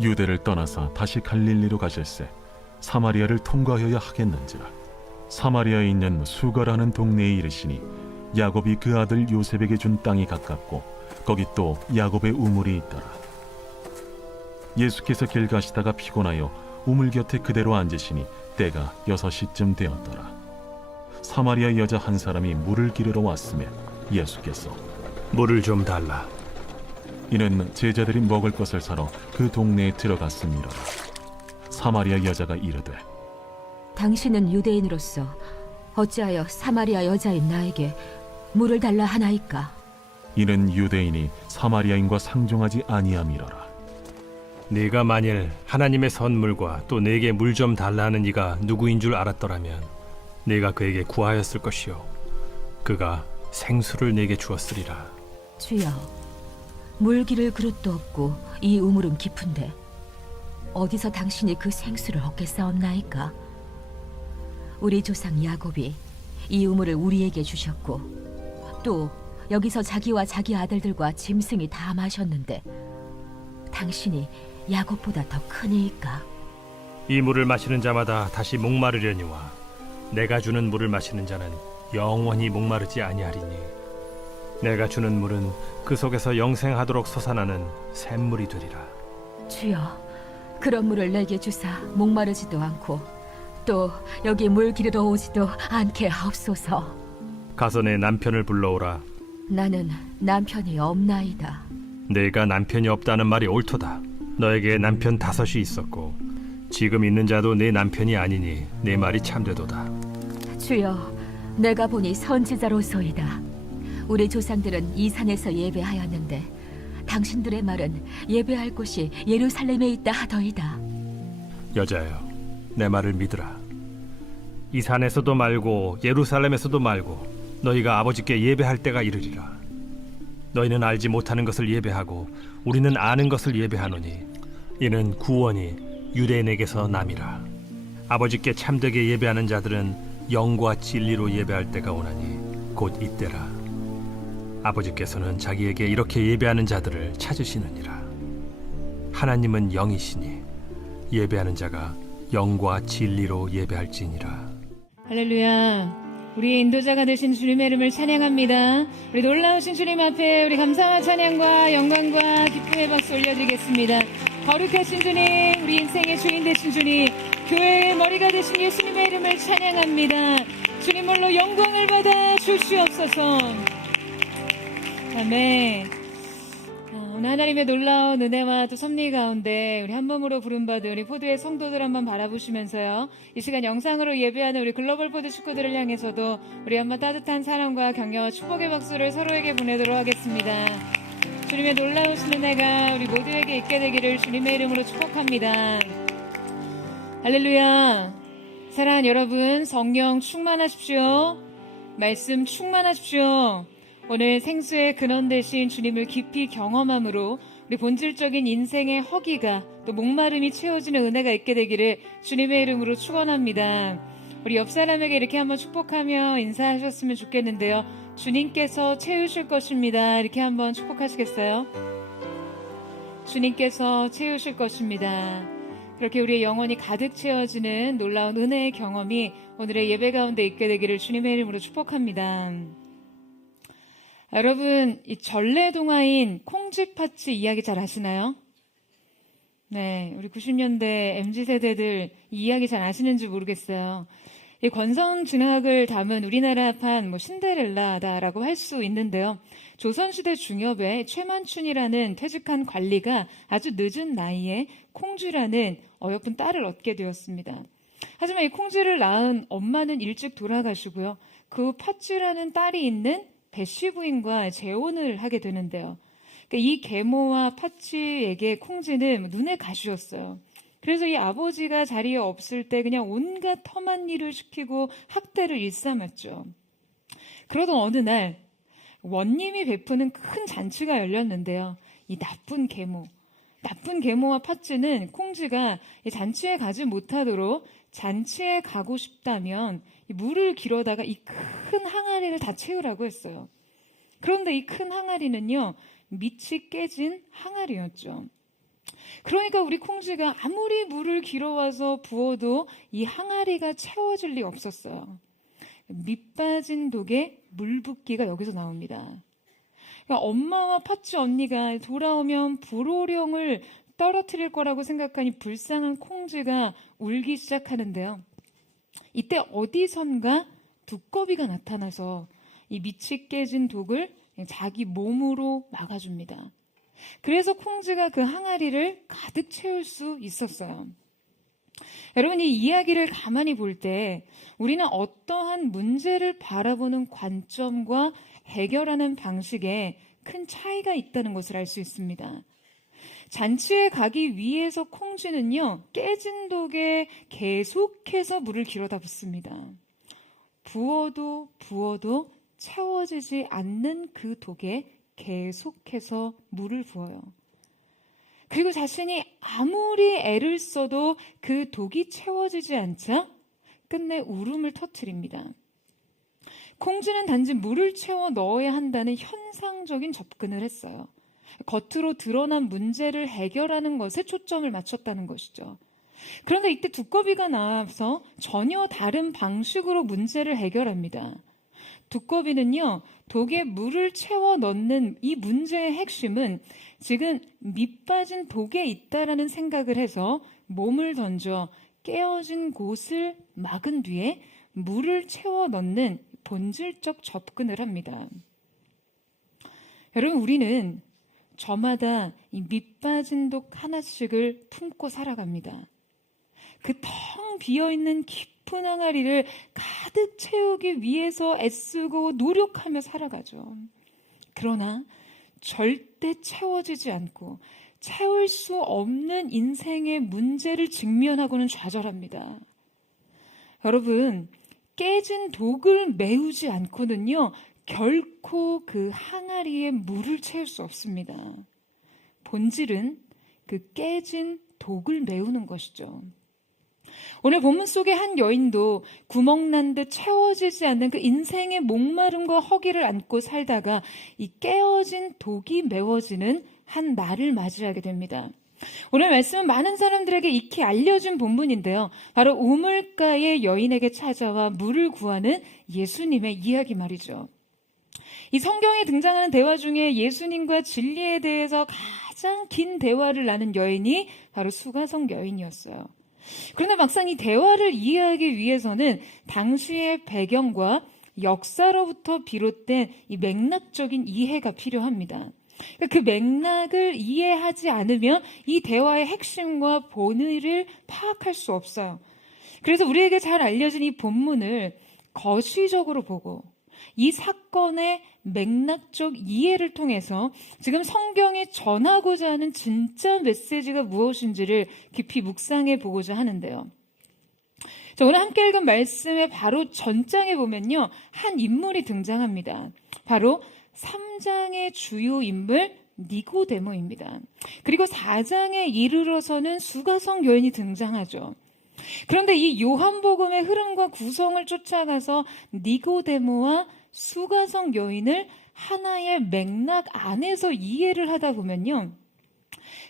유대를 떠나사 다시 갈릴리로 가실새 사마리아를 통과하여야 하겠는지라. 사마리아에 있는 수가라는 동네에 이르시니 야곱이 그 아들 요셉에게 준 땅이 가깝고 거기 또 야곱의 우물이 있더라. 예수께서 길 가시다가 피곤하여 우물 곁에 그대로 앉으시니 때가 6시쯤 되었더라. 사마리아 여자 한 사람이 물을 기르러 왔으며 예수께서 물을 좀 달라. 이는 제자들이 먹을 것을 사러 그 동네에 들어갔음이라. 사마리아 여자가 이르되 당신은 유대인으로서 어찌하여 사마리아 여자인 나에게 물을 달라 하나이까? 이는 유대인이 사마리아인과 상종하지 아니함이로라. 네가 만일 하나님의 선물과 또 내게 물 좀 달라는 이가 누구인 줄 알았더라면 네가 그에게 구하였을 것이요 그가 생수를 내게 주었으리라. 주여, 물 기를 그릇도 없고 이 우물은 깊은데 어디서 당신이 그 생수를 얻겠사옵나이까? 우리 조상 야곱이 이 우물을 우리에게 주셨고 또 여기서 자기와 자기 아들들과 짐승이 다 마셨는데 당신이 야곱보다 더 크니이까? 이 물을 마시는 자마다 다시 목마르려니와 내가 주는 물을 마시는 자는 영원히 목마르지 아니하리니 내가 주는 물은 그 속에서 영생하도록 솟아나는 샘물이 되리라. 주여, 그런 물을 내게 주사 목마르지도 않고 또 여기 물 기르러 오지도 않게 하옵소서. 가서 내 남편을 불러오라. 나는 남편이 없나이다. 내가 남편이 없다는 말이 옳도다. 너에게 남편 5이 있었고 지금 있는 자도 내 남편이 아니니 내 말이 참되도다. 주여, 내가 보니 선지자로소이다. 우리 조상들은 이 산에서 예배하였는데 당신들의 말은 예배할 곳이 예루살렘에 있다 하더이다. 여자여, 내 말을 믿으라. 이 산에서도 말고 예루살렘에서도 말고 너희가 아버지께 예배할 때가 이르리라. 너희는 알지 못하는 것을 예배하고 우리는 아는 것을 예배하노니 이는 구원이 유대인에게서 남이라. 아버지께 참되게 예배하는 자들은 영과 진리로 예배할 때가 오나니 곧 이때라. 아버지께서는 자기에게 이렇게 예배하는 자들을 찾으시느니라. 하나님은 영이시니 예배하는 자가 영과 진리로 예배할지니라. 할렐루야. 우리의 인도자가 되신 주님의 이름을 찬양합니다. 우리 놀라우신 주님 앞에 우리 감사와 찬양과 영광과 기쁨의 박수 올려드리겠습니다. 거룩하신 주님, 우리 인생의 주인 되신 주님, 교회의 머리가 되신 예수님의 이름을 찬양합니다. 주님으로 영광을 받아 주시옵소서. 아멘. 오늘 하나님의 놀라운 은혜와 또 섭리 가운데 우리 한 몸으로 부름받은 우리 포드의 성도들 한번 바라보시면서요, 이 시간 영상으로 예배하는 우리 글로벌 포드 식구들을 향해서도 우리 한번 따뜻한 사랑과 격려와 축복의 박수를 서로에게 보내도록 하겠습니다. 주님의 놀라우신 은혜가 우리 모두에게 있게 되기를 주님의 이름으로 축복합니다. 할렐루야. 사랑하는 여러분, 성령 충만하십시오. 말씀 충만하십시오. 오늘 생수의 근원 되신 주님을 깊이 경험함으로 우리 본질적인 인생의 허기가 또 목마름이 채워지는 은혜가 있게 되기를 주님의 이름으로 축원합니다. 우리 옆 사람에게 이렇게 한번 축복하며 인사하셨으면 좋겠는데요. 주님께서 채우실 것입니다. 이렇게 한번 축복하시겠어요? 주님께서 채우실 것입니다. 그렇게 우리의 영혼이 가득 채워지는 놀라운 은혜의 경험이 오늘의 예배 가운데 있게 되기를 주님의 이름으로 축복합니다. 여러분, 이 전래동화인 콩쥐팥쥐 이야기 잘 아시나요? 네, 우리 90년대 MZ세대들 이 이야기 잘 아시는지 모르겠어요. 이 권선징악을 담은 우리나라판 신데렐라다라고 할 수 있는데요. 조선시대 중엽에 최만춘이라는 퇴직한 관리가 아주 늦은 나이에 콩쥐라는 어여쁜 딸을 얻게 되었습니다. 하지만 이 콩쥐를 낳은 엄마는 일찍 돌아가시고요. 그 팥쥐라는 딸이 있는 배씨 부인과 재혼을 하게 되는데요. 그러니까 이 계모와 팥쥐에게 콩쥐는 눈에 가시였어요. 그래서 이 아버지가 자리에 없을 때 그냥 온갖 험한 일을 시키고 학대를 일삼았죠. 그러던 어느 날 원님이 베푸는 큰 잔치가 열렸는데요. 이 나쁜 계모와 팥쥐는 콩쥐가 이 잔치에 가지 못하도록 잔치에 가고 싶다면 물을 길어다가 이 큰 항아리를 다 채우라고 했어요. 그런데 이 큰 항아리는요, 밑이 깨진 항아리였죠. 그러니까 우리 콩쥐가 아무리 물을 길어와서 부어도 이 항아리가 채워질 리 없었어요. 밑 빠진 독에 물 붓기가 여기서 나옵니다. 그러니까 엄마와 파츠 언니가 돌아오면 불호령을 떨어뜨릴 거라고 생각하니 불쌍한 콩쥐가 울기 시작하는데요. 이때 어디선가 두꺼비가 나타나서 이 밑이 깨진 독을 자기 몸으로 막아줍니다. 그래서 콩쥐가 그 항아리를 가득 채울 수 있었어요. 여러분, 이 이야기를 가만히 볼 때 우리는 어떠한 문제를 바라보는 관점과 해결하는 방식에 큰 차이가 있다는 것을 알 수 있습니다. 잔치에 가기 위해서 콩쥐는요, 깨진 독에 계속해서 물을 길어다 붓습니다. 부어도 부어도 채워지지 않는 그 독에 계속해서 물을 부어요. 그리고 자신이 아무리 애를 써도 그 독이 채워지지 않자 끝내 울음을 터뜨립니다. 콩쥐는 단지 물을 채워 넣어야 한다는 현상적인 접근을 했어요. 겉으로 드러난 문제를 해결하는 것에 초점을 맞췄다는 것이죠. 그런데 이때 두꺼비가 나와서 전혀 다른 방식으로 문제를 해결합니다. 두꺼비는요, 독에 물을 채워 넣는 이 문제의 핵심은 지금 밑 빠진 독에 있다라는 생각을 해서 몸을 던져 깨어진 곳을 막은 뒤에 물을 채워 넣는 본질적 접근을 합니다. 여러분, 우리는 저마다 이 밑 빠진 독 하나씩을 품고 살아갑니다. 그 텅 비어있는 깊은 항아리를 가득 채우기 위해서 애쓰고 노력하며 살아가죠. 그러나 절대 채워지지 않고 채울 수 없는 인생의 문제를 직면하고는 좌절합니다. 여러분, 깨진 독을 메우지 않고는요, 결코 그 항아리에 물을 채울 수 없습니다. 본질은 그 깨진 독을 메우는 것이죠. 오늘 본문 속의 한 여인도 구멍난 듯 채워지지 않는 그 인생의 목마름과 허기를 안고 살다가 이 깨어진 독이 메워지는 한 날을 맞이하게 됩니다. 오늘 말씀은 많은 사람들에게 익히 알려진 본문인데요. 바로 우물가의 여인에게 찾아와 물을 구하는 예수님의 이야기 말이죠. 이 성경에 등장하는 대화 중에 예수님과 진리에 대해서 가장 긴 대화를 나눈 여인이 바로 수가성 여인이었어요. 그런데 막상 이 대화를 이해하기 위해서는 당시의 배경과 역사로부터 비롯된 이 맥락적인 이해가 필요합니다. 그 맥락을 이해하지 않으면 이 대화의 핵심과 본의를 파악할 수 없어요. 그래서 우리에게 잘 알려진 이 본문을 거시적으로 보고 이 사건의 맥락적 이해를 통해서 지금 성경이 전하고자 하는 진짜 메시지가 무엇인지를 깊이 묵상해 보고자 하는데요. 자, 오늘 함께 읽은 말씀의 바로 전장에 보면요, 한 인물이 등장합니다. 바로 3장의 주요 인물 니고데모입니다. 그리고 4장에 이르러서는 수가성 여인이 등장하죠. 그런데 이 요한복음의 흐름과 구성을 쫓아가서 니고데모와 수가성 여인을 하나의 맥락 안에서 이해를 하다 보면요,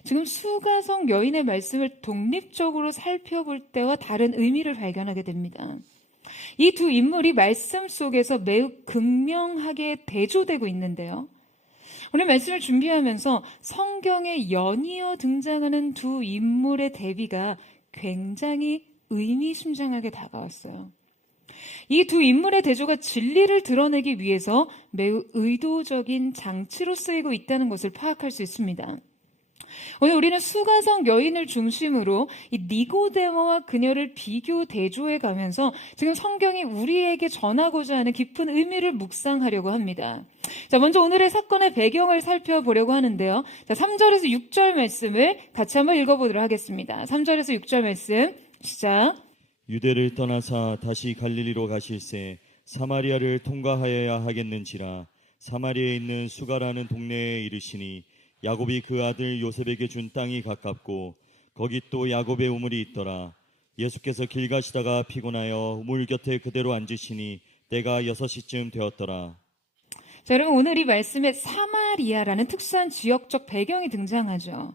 지금 수가성 여인의 말씀을 독립적으로 살펴볼 때와 다른 의미를 발견하게 됩니다. 이 두 인물이 말씀 속에서 매우 극명하게 대조되고 있는데요. 오늘 말씀을 준비하면서 성경에 연이어 등장하는 두 인물의 대비가 굉장히 의미심장하게 다가왔어요. 이 두 인물의 대조가 진리를 드러내기 위해서 매우 의도적인 장치로 쓰이고 있다는 것을 파악할 수 있습니다. 오늘 우리는 수가성 여인을 중심으로 이 니고데모와 그녀를 비교 대조해 가면서 지금 성경이 우리에게 전하고자 하는 깊은 의미를 묵상하려고 합니다. 자, 먼저 오늘의 사건의 배경을 살펴보려고 하는데요. 자, 3절에서 6절 말씀을 같이 한번 읽어보도록 하겠습니다. 3절에서 6절 말씀 시작. 유대를 떠나사 다시 갈릴리로 가실새 사마리아를 통과하여야 하겠는지라. 사마리아에 있는 수가라는 동네에 이르시니 야곱이 그 아들 요셉에게 준 땅이 가깝고 거기 또 야곱의 우물이 있더라. 예수께서 길 가시다가 피곤하여 우물 곁에 그대로 앉으시니 때가 6시쯤 되었더라. 자, 여러분, 오늘 이 말씀에 사마리아라는 특수한 지역적 배경이 등장하죠.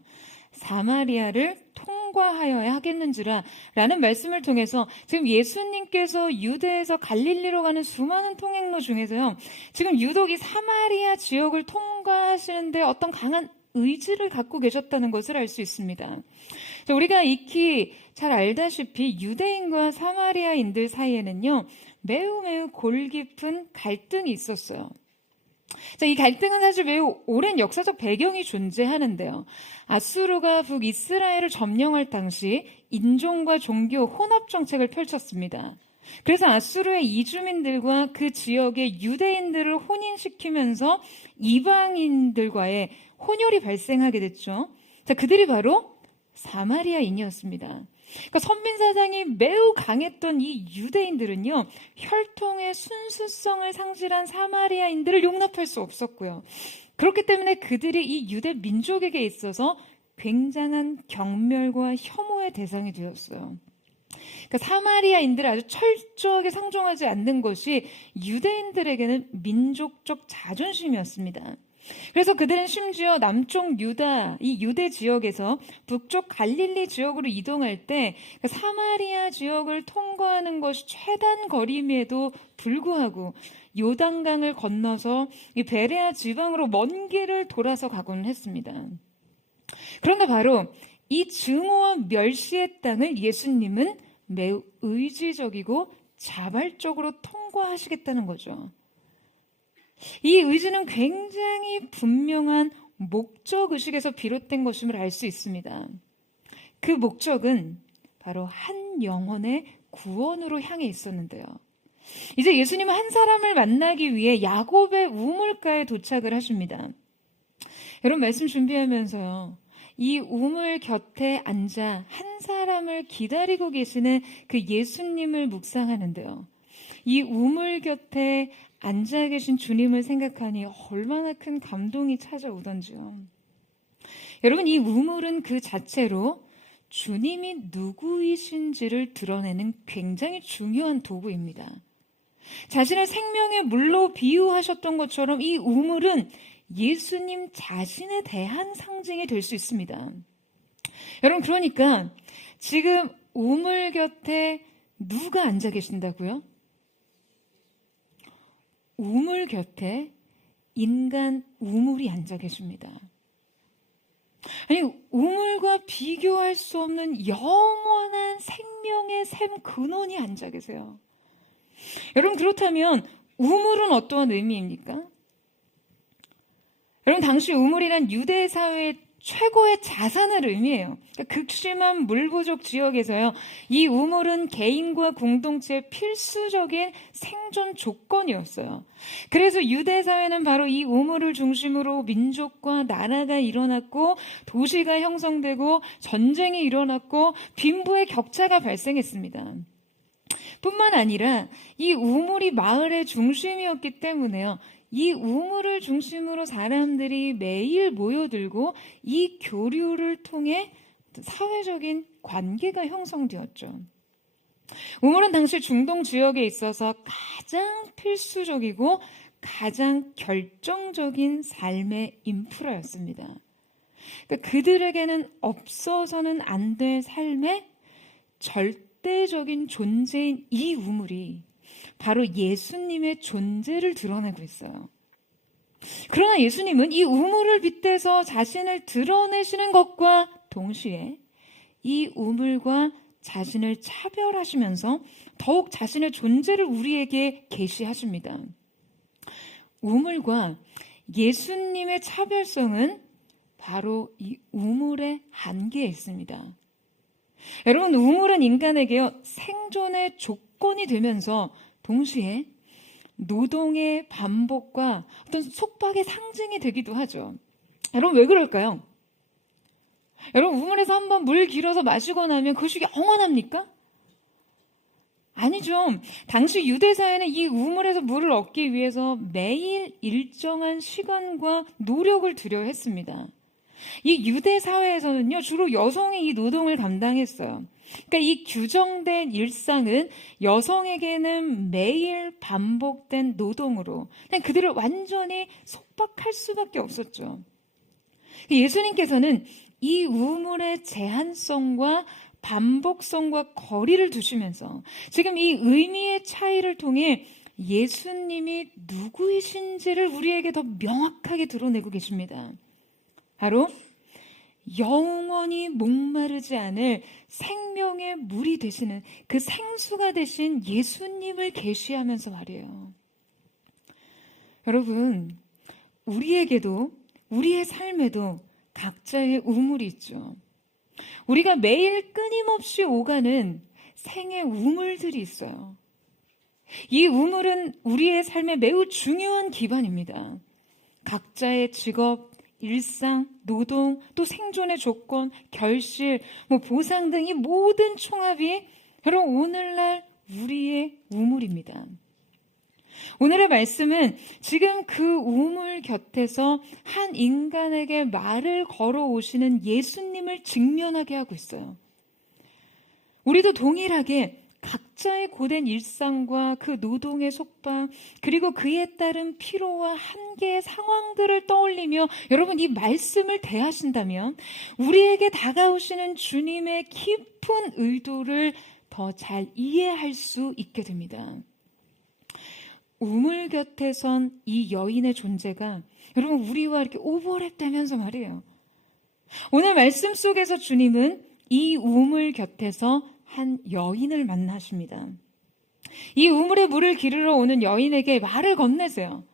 사마리아를 통과하여야 하겠는지라 라는 말씀을 통해서 지금 예수님께서 유대에서 갈릴리로 가는 수많은 통행로 중에서요, 지금 유독 이 사마리아 지역을 통과하시는데 어떤 강한 의지를 갖고 계셨다는 것을 알 수 있습니다. 자, 우리가 익히 잘 알다시피 유대인과 사마리아인들 사이에는요, 매우 골깊은 갈등이 있었어요. 자, 이 갈등은 사실 매우 오랜 역사적 배경이 존재하는데요. 아수르가 북이스라엘을 점령할 당시 인종과 종교 혼합 정책을 펼쳤습니다. 그래서 아수르의 이주민들과 그 지역의 유대인들을 혼인시키면서 이방인들과의 혼혈이 발생하게 됐죠. 자, 그들이 바로 사마리아인이었습니다. 그러니까 선민사상이 매우 강했던 이 유대인들은요, 혈통의 순수성을 상실한 사마리아인들을 용납할 수 없었고요. 그렇기 때문에 그들이 이 유대 민족에게 있어서 굉장한 경멸과 혐오의 대상이 되었어요. 그러니까 사마리아인들을 아주 철저하게 상종하지 않는 것이 유대인들에게는 민족적 자존심이었습니다. 그래서 그들은 심지어 남쪽 유다, 이 유대 지역에서 북쪽 갈릴리 지역으로 이동할 때 사마리아 지역을 통과하는 것이 최단 거리임에도 불구하고 요단강을 건너서 이 베레아 지방으로 먼 길을 돌아서 가곤 했습니다. 그런데 바로 이 증오와 멸시의 땅을 예수님은 매우 의지적이고 자발적으로 통과하시겠다는 거죠. 이 의지는 굉장히 분명한 목적의식에서 비롯된 것임을 알 수 있습니다. 그 목적은 바로 한 영혼의 구원으로 향해 있었는데요. 이제 예수님은 한 사람을 만나기 위해 야곱의 우물가에 도착을 하십니다. 여러분, 말씀 준비하면서요, 이 우물 곁에 앉아 한 사람을 기다리고 계시는 그 예수님을 묵상하는데요. 이 우물 곁에 앉아 계신 주님을 생각하니 얼마나 큰 감동이 찾아오던지요. 여러분, 이 우물은 그 자체로 주님이 누구이신지를 드러내는 굉장히 중요한 도구입니다. 자신의 생명의 물로 비유하셨던 것처럼 이 우물은 예수님 자신에 대한 상징이 될 수 있습니다. 여러분, 그러니까 지금 우물 곁에 누가 앉아 계신다고요? 우물 곁에 인간 우물이 앉아 계십니다. 아니, 우물과 비교할 수 없는 영원한 생명의 샘 근원이 앉아 계세요. 여러분, 그렇다면 우물은 어떠한 의미입니까? 여러분, 당시 우물이란 유대 사회의 최고의 자산을 의미해요. 그러니까 극심한 물부족 지역에서요, 이 우물은 개인과 공동체의 필수적인 생존 조건이었어요. 그래서 유대 사회는 바로 이 우물을 중심으로 민족과 나라가 일어났고, 도시가 형성되고, 전쟁이 일어났고, 빈부의 격차가 발생했습니다. 뿐만 아니라 이 우물이 마을의 중심이었기 때문에요, 이 우물을 중심으로 사람들이 매일 모여들고 이 교류를 통해 사회적인 관계가 형성되었죠. 우물은 당시 중동 지역에 있어서 가장 필수적이고 가장 결정적인 삶의 인프라였습니다. 그러니까 그들에게는 없어서는 안 될 삶의 절대적인 존재인 이 우물이 바로 예수님의 존재를 드러내고 있어요. 그러나 예수님은 이 우물을 빗대서 자신을 드러내시는 것과 동시에 이 우물과 자신을 차별하시면서 더욱 자신의 존재를 우리에게 계시하십니다. 우물과 예수님의 차별성은 바로 이 우물의 한계에 있습니다. 여러분, 우물은 인간에게요, 생존의 조건이 되면서 동시에 노동의 반복과 어떤 속박의 상징이 되기도 하죠. 여러분, 왜 그럴까요? 여러분, 우물에서 한번 물 길어서 마시고 나면 그것이 영원합니까? 아니죠. 당시 유대사회는 이 우물에서 물을 얻기 위해서 매일 일정한 시간과 노력을 들여야 했습니다. 이 유대사회에서는요, 주로 여성이 이 노동을 감당했어요. 그러니까 이 규정된 일상은 여성에게는 매일 반복된 노동으로 그냥 그들을 완전히 속박할 수밖에 없었죠. 예수님께서는 이 우물의 제한성과 반복성과 거리를 두시면서 지금 이 의미의 차이를 통해 예수님이 누구이신지를 우리에게 더 명확하게 드러내고 계십니다. 바로 영원히 목마르지 않을 생명의 물이 되시는 그 생수가 되신 예수님을 계시하면서 말이에요. 여러분, 우리에게도 우리의 삶에도 각자의 우물이 있죠. 우리가 매일 끊임없이 오가는 생의 우물들이 있어요. 이 우물은 우리의 삶에 매우 중요한 기반입니다. 각자의 직업, 일상, 노동, 또 생존의 조건, 결실, 보상 등 이 모든 총합이 여러분 오늘날 우리의 우물입니다. 오늘의 말씀은 지금 그 우물 곁에서 한 인간에게 말을 걸어오시는 예수님을 직면하게 하고 있어요. 우리도 동일하게 각자의 고된 일상과 그 노동의 속박, 그리고 그에 따른 피로와 한계의 상황들을 떠올리며 여러분 이 말씀을 대하신다면 우리에게 다가오시는 주님의 깊은 의도를 더 잘 이해할 수 있게 됩니다. 우물 곁에 선 이 여인의 존재가 여러분 우리와 이렇게 오버랩되면서 말이에요. 오늘 말씀 속에서 주님은 이 우물 곁에서 한 여인을 만나십니다. 이 우물에 물을 기르러 오는 여인에게 말을 건네세요.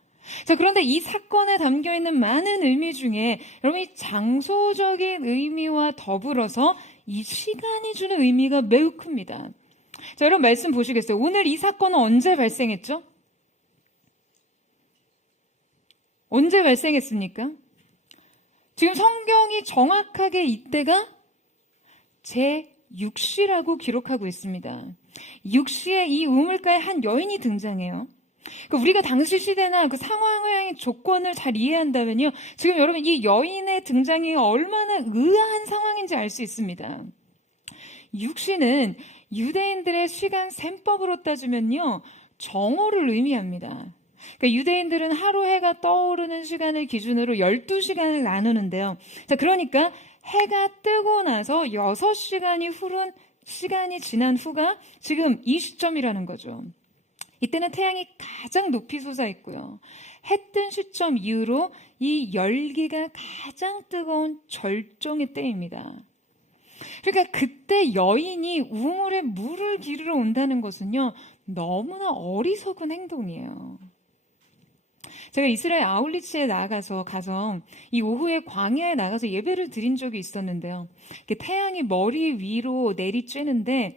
자, 그런데 이 사건에 담겨있는 많은 의미 중에 여러분 이 장소적인 의미와 더불어서 이 시간이 주는 의미가 매우 큽니다. 자, 여러분 말씀 보시겠어요? 오늘 이 사건은 언제 발생했죠? 언제 발생했습니까? 지금 성경이 정확하게 이때가 제6시라고 기록하고 있습니다. 6시에 이 우물가에 한 여인이 등장해요. 우리가 당시 시대나 그 상황의 조건을 잘 이해한다면요. 지금 여러분 이 여인의 등장이 얼마나 의아한 상황인지 알 수 있습니다. 6시는 유대인들의 시간 셈법으로 따지면요. 정오를 의미합니다. 그러니까 유대인들은 하루 해가 떠오르는 시간을 기준으로 12시간을 나누는데요. 자, 그러니까 해가 뜨고 나서 6시간이 지난 후가 지금 이 시점이라는 거죠. 이때는 태양이 가장 높이 솟아 있고요. 해 뜬 시점 이후로 이 열기가 가장 뜨거운 절정의 때입니다. 그러니까 그때 여인이 우물에 물을 기르러 온다는 것은요. 너무나 어리석은 행동이에요. 제가 이스라엘 아울리치에 가서 이 오후에 광야에 나가서 예배를 드린 적이 있었는데요. 태양이 머리 위로 내리쬐는데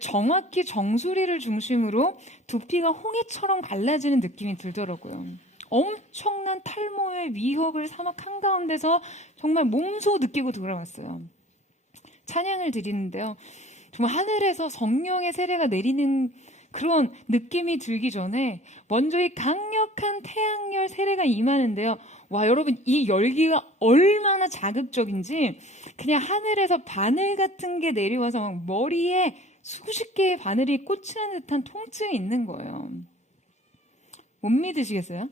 정확히 정수리를 중심으로 두피가 홍해처럼 갈라지는 느낌이 들더라고요. 엄청난 탈모의 위협을 사막 한가운데서 정말 몸소 느끼고 돌아왔어요. 찬양을 드리는데요. 정말 하늘에서 성령의 세례가 내리는 그런 느낌이 들기 전에 먼저 이 강력한 태양열 세례가 임하는데요. 와, 여러분 이 열기가 얼마나 자극적인지 그냥 하늘에서 바늘 같은 게 내려와서 막 머리에 수십 개의 바늘이 꽂히는 듯한 통증이 있는 거예요. 못 믿으시겠어요?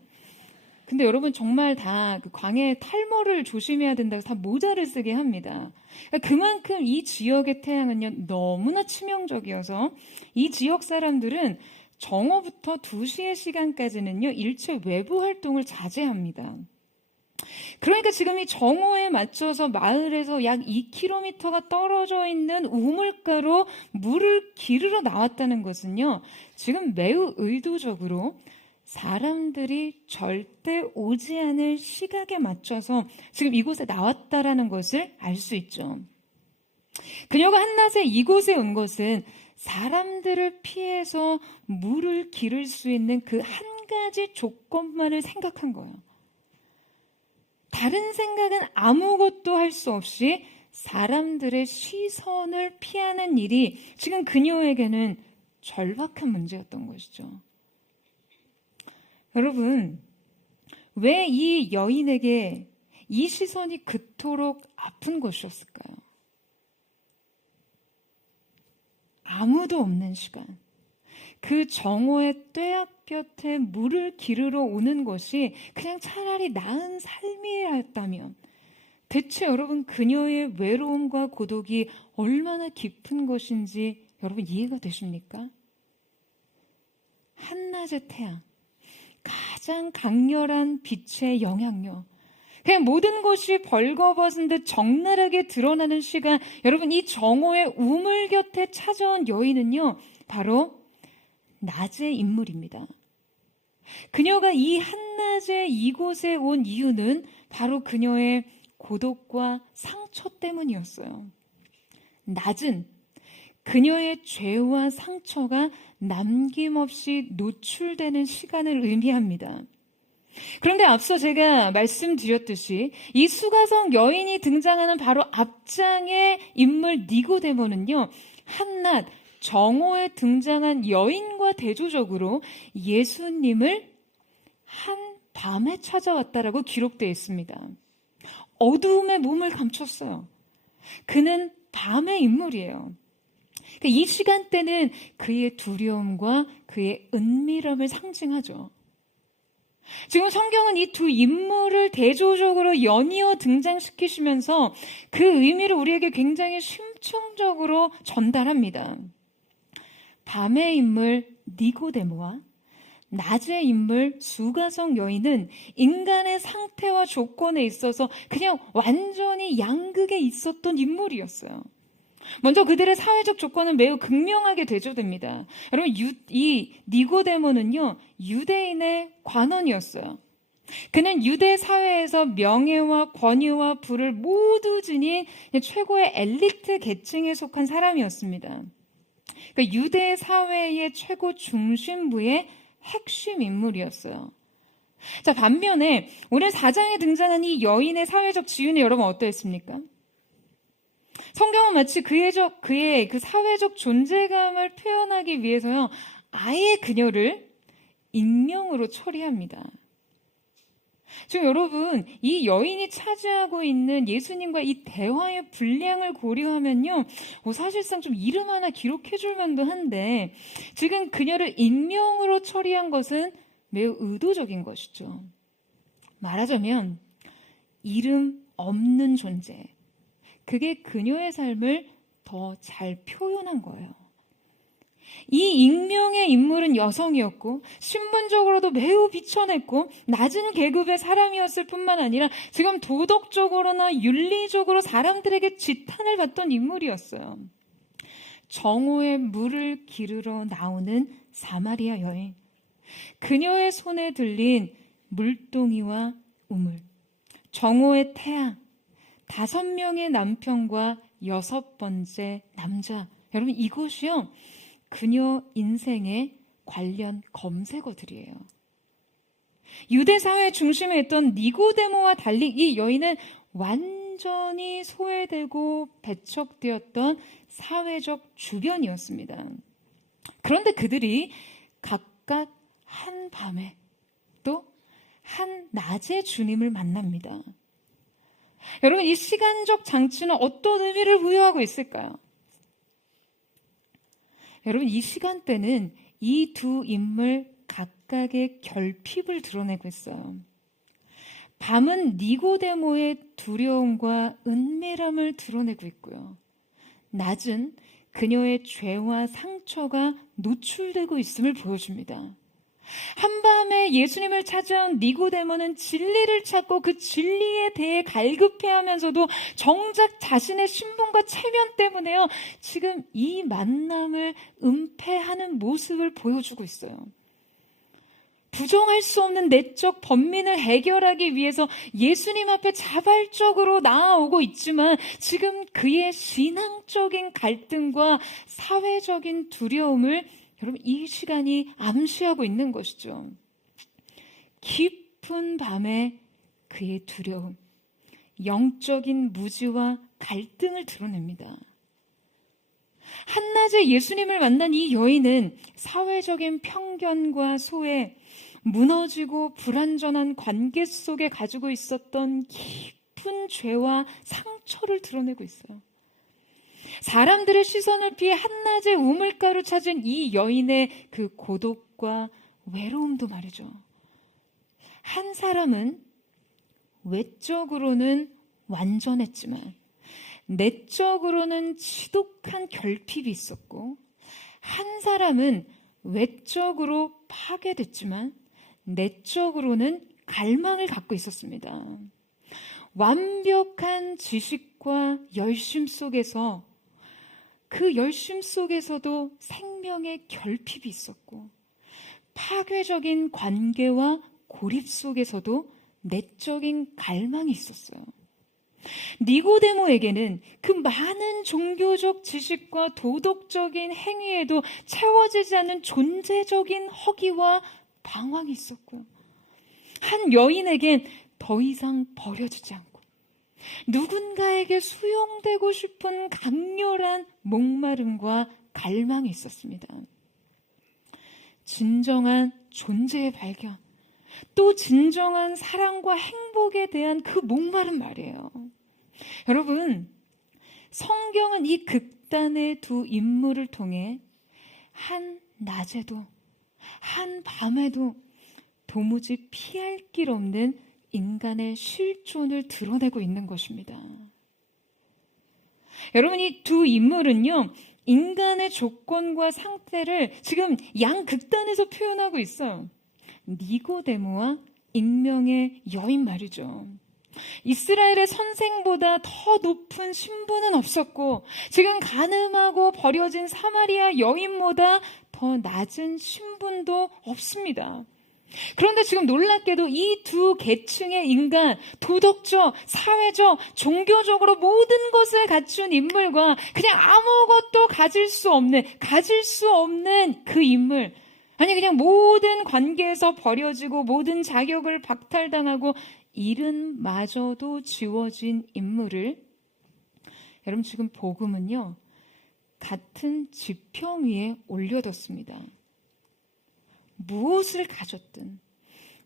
근데 여러분 정말 다 그 광야의 탈모를 조심해야 된다고 다 모자를 쓰게 합니다. 그만큼 이 지역의 태양은요 너무나 치명적이어서 이 지역 사람들은 정오부터 2시의 시간까지는요 일체 외부 활동을 자제합니다. 그러니까 지금 이 정오에 맞춰서 마을에서 약 2km가 떨어져 있는 우물가로 물을 기르러 나왔다는 것은요 지금 매우 의도적으로 사람들이 절대 오지 않을 시각에 맞춰서 지금 이곳에 나왔다라는 것을 알 수 있죠. 그녀가 한낮에 이곳에 온 것은 사람들을 피해서 물을 기를 수 있는 그 한 가지 조건만을 생각한 거예요. 다른 생각은 아무것도 할 수 없이 사람들의 시선을 피하는 일이 지금 그녀에게는 절박한 문제였던 것이죠. 여러분, 왜 이 여인에게 이 시선이 그토록 아픈 것이었을까요? 아무도 없는 시간, 그 정오의 뙤약볕에 물을 기르러 오는 것이 그냥 차라리 나은 삶이었다면 대체 여러분 그녀의 외로움과 고독이 얼마나 깊은 것인지 여러분 이해가 되십니까? 한낮의 태양, 가장 강렬한 빛의 영향력, 그냥 모든 것이 벌거벗은 듯 적나라하게 드러나는 시간, 여러분 이 정오의 우물 곁에 찾아온 여인은요 바로 낮의 인물입니다. 그녀가 이 한낮에 이곳에 온 이유는 바로 그녀의 고독과 상처 때문이었어요. 낮은 그녀의 죄와 상처가 남김없이 노출되는 시간을 의미합니다. 그런데 앞서 제가 말씀드렸듯이 이 수가성 여인이 등장하는 바로 앞장의 인물 니고데모는요, 한낮 정오에 등장한 여인과 대조적으로 예수님을 한 밤에 찾아왔다라고 기록되어 있습니다. 어두움에 몸을 감췄어요. 그는 밤의 인물이에요. 이 시간대는 그의 두려움과 그의 은밀함을 상징하죠. 지금 성경은 이 두 인물을 대조적으로 연이어 등장시키시면서 그 의미를 우리에게 굉장히 심층적으로 전달합니다. 밤의 인물 니고데모와 낮의 인물 수가성 여인은 인간의 상태와 조건에 있어서 그냥 완전히 양극에 있었던 인물이었어요. 먼저 그들의 사회적 조건은 매우 극명하게 대조됩니다. 여러분, 이 니고데모는요, 유대인의 관원이었어요. 그는 유대 사회에서 명예와 권위와 부를 모두 지닌 최고의 엘리트 계층에 속한 사람이었습니다. 그러니까 유대 사회의 최고 중심부의 핵심 인물이었어요. 자, 반면에 오늘 4장에 등장한 이 여인의 사회적 지위는 여러분 어떠했습니까? 성경은 마치 그의 그 사회적 존재감을 표현하기 위해서요, 아예 그녀를 익명으로 처리합니다. 지금 여러분, 이 여인이 차지하고 있는 예수님과 이 대화의 분량을 고려하면요, 사실상 좀 이름 하나 기록해줄 만도 한데, 지금 그녀를 익명으로 처리한 것은 매우 의도적인 것이죠. 말하자면, 이름 없는 존재. 그게 그녀의 삶을 더 잘 표현한 거예요. 이 익명의 인물은 여성이었고 신분적으로도 매우 비천했고 낮은 계급의 사람이었을 뿐만 아니라 지금 도덕적으로나 윤리적으로 사람들에게 지탄을 받던 인물이었어요. 정오에 물을 기르러 나오는 사마리아 여인. 그녀의 손에 들린 물동이와 우물, 정오의 태양, 5명의 남편과 6번째 남자. 여러분, 이것이요, 그녀 인생의 관련 검색어들이에요. 유대 사회 중심에 있던 니고데모와 달리 이 여인은 완전히 소외되고 배척되었던 사회적 주변이었습니다. 그런데 그들이 각각 한 밤에 또 한 낮에 주님을 만납니다. 여러분, 이 시간적 장치는 어떤 의미를 부여하고 있을까요? 여러분, 이 시간대는 이 두 인물 각각의 결핍을 드러내고 있어요. 밤은 니고데모의 두려움과 은밀함을 드러내고 있고요. 낮은 그녀의 죄와 상처가 노출되고 있음을 보여줍니다. 한밤에 예수님을 찾아온 니고데모는 진리를 찾고 그 진리에 대해 갈급해하면서도 정작 자신의 신분과 체면 때문에요, 지금 이 만남을 은폐하는 모습을 보여주고 있어요. 부정할 수 없는 내적 번민을 해결하기 위해서 예수님 앞에 자발적으로 나아오고 있지만 지금 그의 신앙적인 갈등과 사회적인 두려움을 여러분, 이 시간이 암시하고 있는 것이죠. 깊은 밤에 그의 두려움, 영적인 무지와 갈등을 드러냅니다. 한낮에 예수님을 만난 이 여인은 사회적인 편견과 소외, 무너지고 불완전한 관계 속에 가지고 있었던 깊은 죄와 상처를 드러내고 있어요. 사람들의 시선을 피해 한낮의 우물가로 찾은 이 여인의 그 고독과 외로움도 말이죠. 한 사람은 외적으로는 완전했지만 내적으로는 지독한 결핍이 있었고, 한 사람은 외적으로 파괴됐지만 내적으로는 갈망을 갖고 있었습니다. 완벽한 지식과 열심 속에서, 그 열심 속에서도 생명의 결핍이 있었고, 파괴적인 관계와 고립 속에서도 내적인 갈망이 있었어요. 니고데모에게는 그 많은 종교적 지식과 도덕적인 행위에도 채워지지 않는 존재적인 허기와 방황이 있었고, 한 여인에겐 더 이상 버려지지 않고 누군가에게 수용되고 싶은 강렬한 목마름과 갈망이 있었습니다. 진정한 존재의 발견, 또 진정한 사랑과 행복에 대한 그 목마름 말이에요. 여러분, 성경은 이 극단의 두 인물을 통해 한 낮에도 한 밤에도 도무지 피할 길 없는 인간의 실존을 드러내고 있는 것입니다. 여러분, 이 두 인물은요, 인간의 조건과 상태를 지금 양극단에서 표현하고 있어요. 니고데모와 익명의 여인 말이죠. 이스라엘의 선생보다 더 높은 신분은 없었고, 지금 가늠하고 버려진 사마리아 여인보다 더 낮은 신분도 없습니다. 그런데 지금 놀랍게도 이 두 계층의 인간, 도덕적, 사회적, 종교적으로 모든 것을 갖춘 인물과 그냥 아무것도 가질 수 없는 그 인물, 아니 그냥 모든 관계에서 버려지고 모든 자격을 박탈당하고 이름마저도 지워진 인물을, 여러분 지금 복음은요 같은 지평 위에 올려뒀습니다. 무엇을 가졌든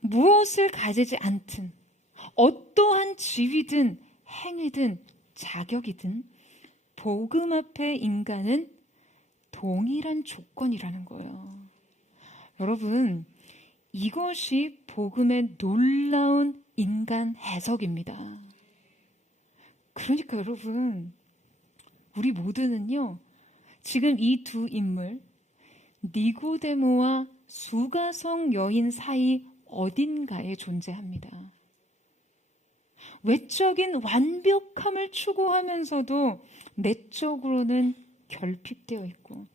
무엇을 가지지 않든 어떠한 지위든 행위든 자격이든 복음 앞에 인간은 동일한 조건이라는 거예요. 여러분, 이것이 복음의 놀라운 인간 해석입니다. 그러니까 여러분, 우리 모두는요 지금 이 두 인물, 니고데모와 수가성 여인 사이 어딘가에 존재합니다. 외적인 완벽함을 추구하면서도 내적으로는 결핍되어 있고,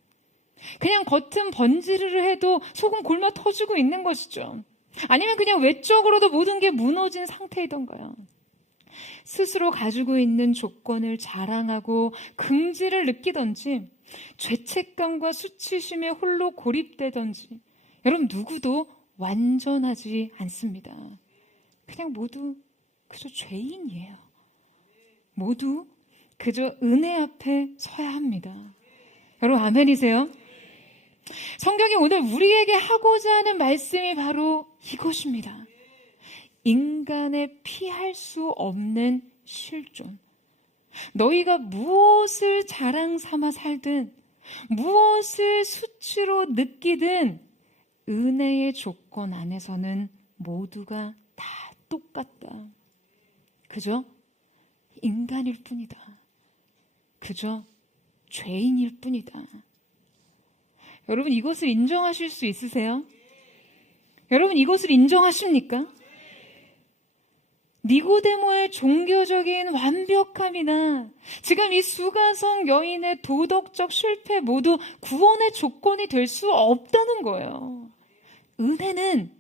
그냥 겉은 번지르르 해도 속은 굶어 터지고 있는 것이죠. 아니면 그냥 외적으로도 모든 게 무너진 상태이던가요. 스스로 가지고 있는 조건을 자랑하고 긍지를 느끼던지, 죄책감과 수치심에 홀로 고립되던지, 여러분 누구도 완전하지 않습니다. 그냥 모두 그저 죄인이에요. 모두 그저 은혜 앞에 서야 합니다. 여러분 아멘이세요? 성경이 오늘 우리에게 하고자 하는 말씀이 바로 이것입니다. 인간의 피할 수 없는 실존. 너희가 무엇을 자랑 삼아 살든 무엇을 수치로 느끼든 은혜의 조건 안에서는 모두가 다 똑같다. 그저 인간일 뿐이다. 그저 죄인일 뿐이다. 여러분 이것을 인정하실 수 있으세요? 여러분 이것을 인정하십니까? 니고데모의 종교적인 완벽함이나 지금 이 수가성 여인의 도덕적 실패 모두 구원의 조건이 될 수 없다는 거예요. 은혜는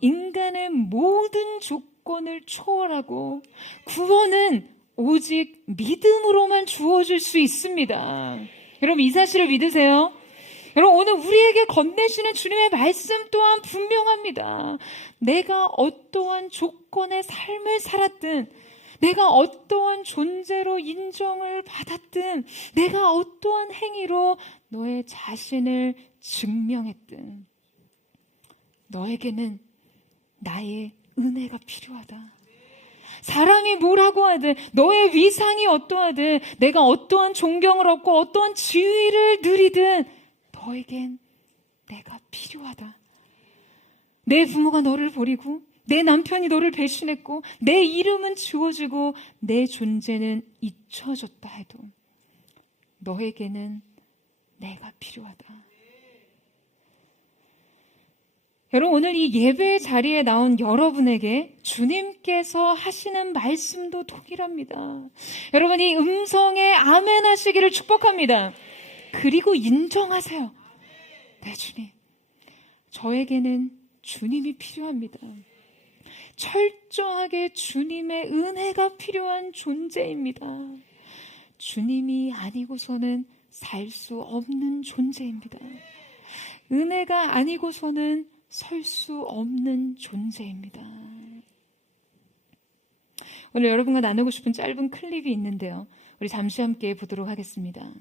인간의 모든 조건을 초월하고 구원은 오직 믿음으로만 주어질 수 있습니다. 여러분 이 사실을 믿으세요? 여러분 오늘 우리에게 건네시는 주님의 말씀 또한 분명합니다. 내가 어떠한 조건의 삶을 살았든, 내가 어떠한 존재로 인정을 받았든, 내가 어떠한 행위로 너의 자신을 증명했든, 너에게는 나의 은혜가 필요하다. 사람이 뭐라고 하든, 너의 위상이 어떠하든, 내가 어떠한 존경을 얻고 어떠한 지위를 누리든 너에겐 내가 필요하다. 내 부모가 너를 버리고, 내 남편이 너를 배신했고 내 이름은 지워지고 내 존재는 잊혀졌다 해도 너에게는 내가 필요하다. 여러분, 오늘 이 예배 자리에 나온 여러분에게 주님께서 하시는 말씀도 동일합니다. 여러분, 이 음성에 아멘 하시기를 축복합니다. 그리고 인정하세요. 네, 주님. 저에게는 주님이 필요합니다. 철저하게 주님의 은혜가 필요한 존재입니다. 주님이 아니고서는 살 수 없는 존재입니다. 은혜가 아니고서는 설 수 없는 존재입니다. 오늘 여러분과 나누고 싶은 짧은 클립이 있는데요. 우리 잠시 함께 보도록 하겠습니다.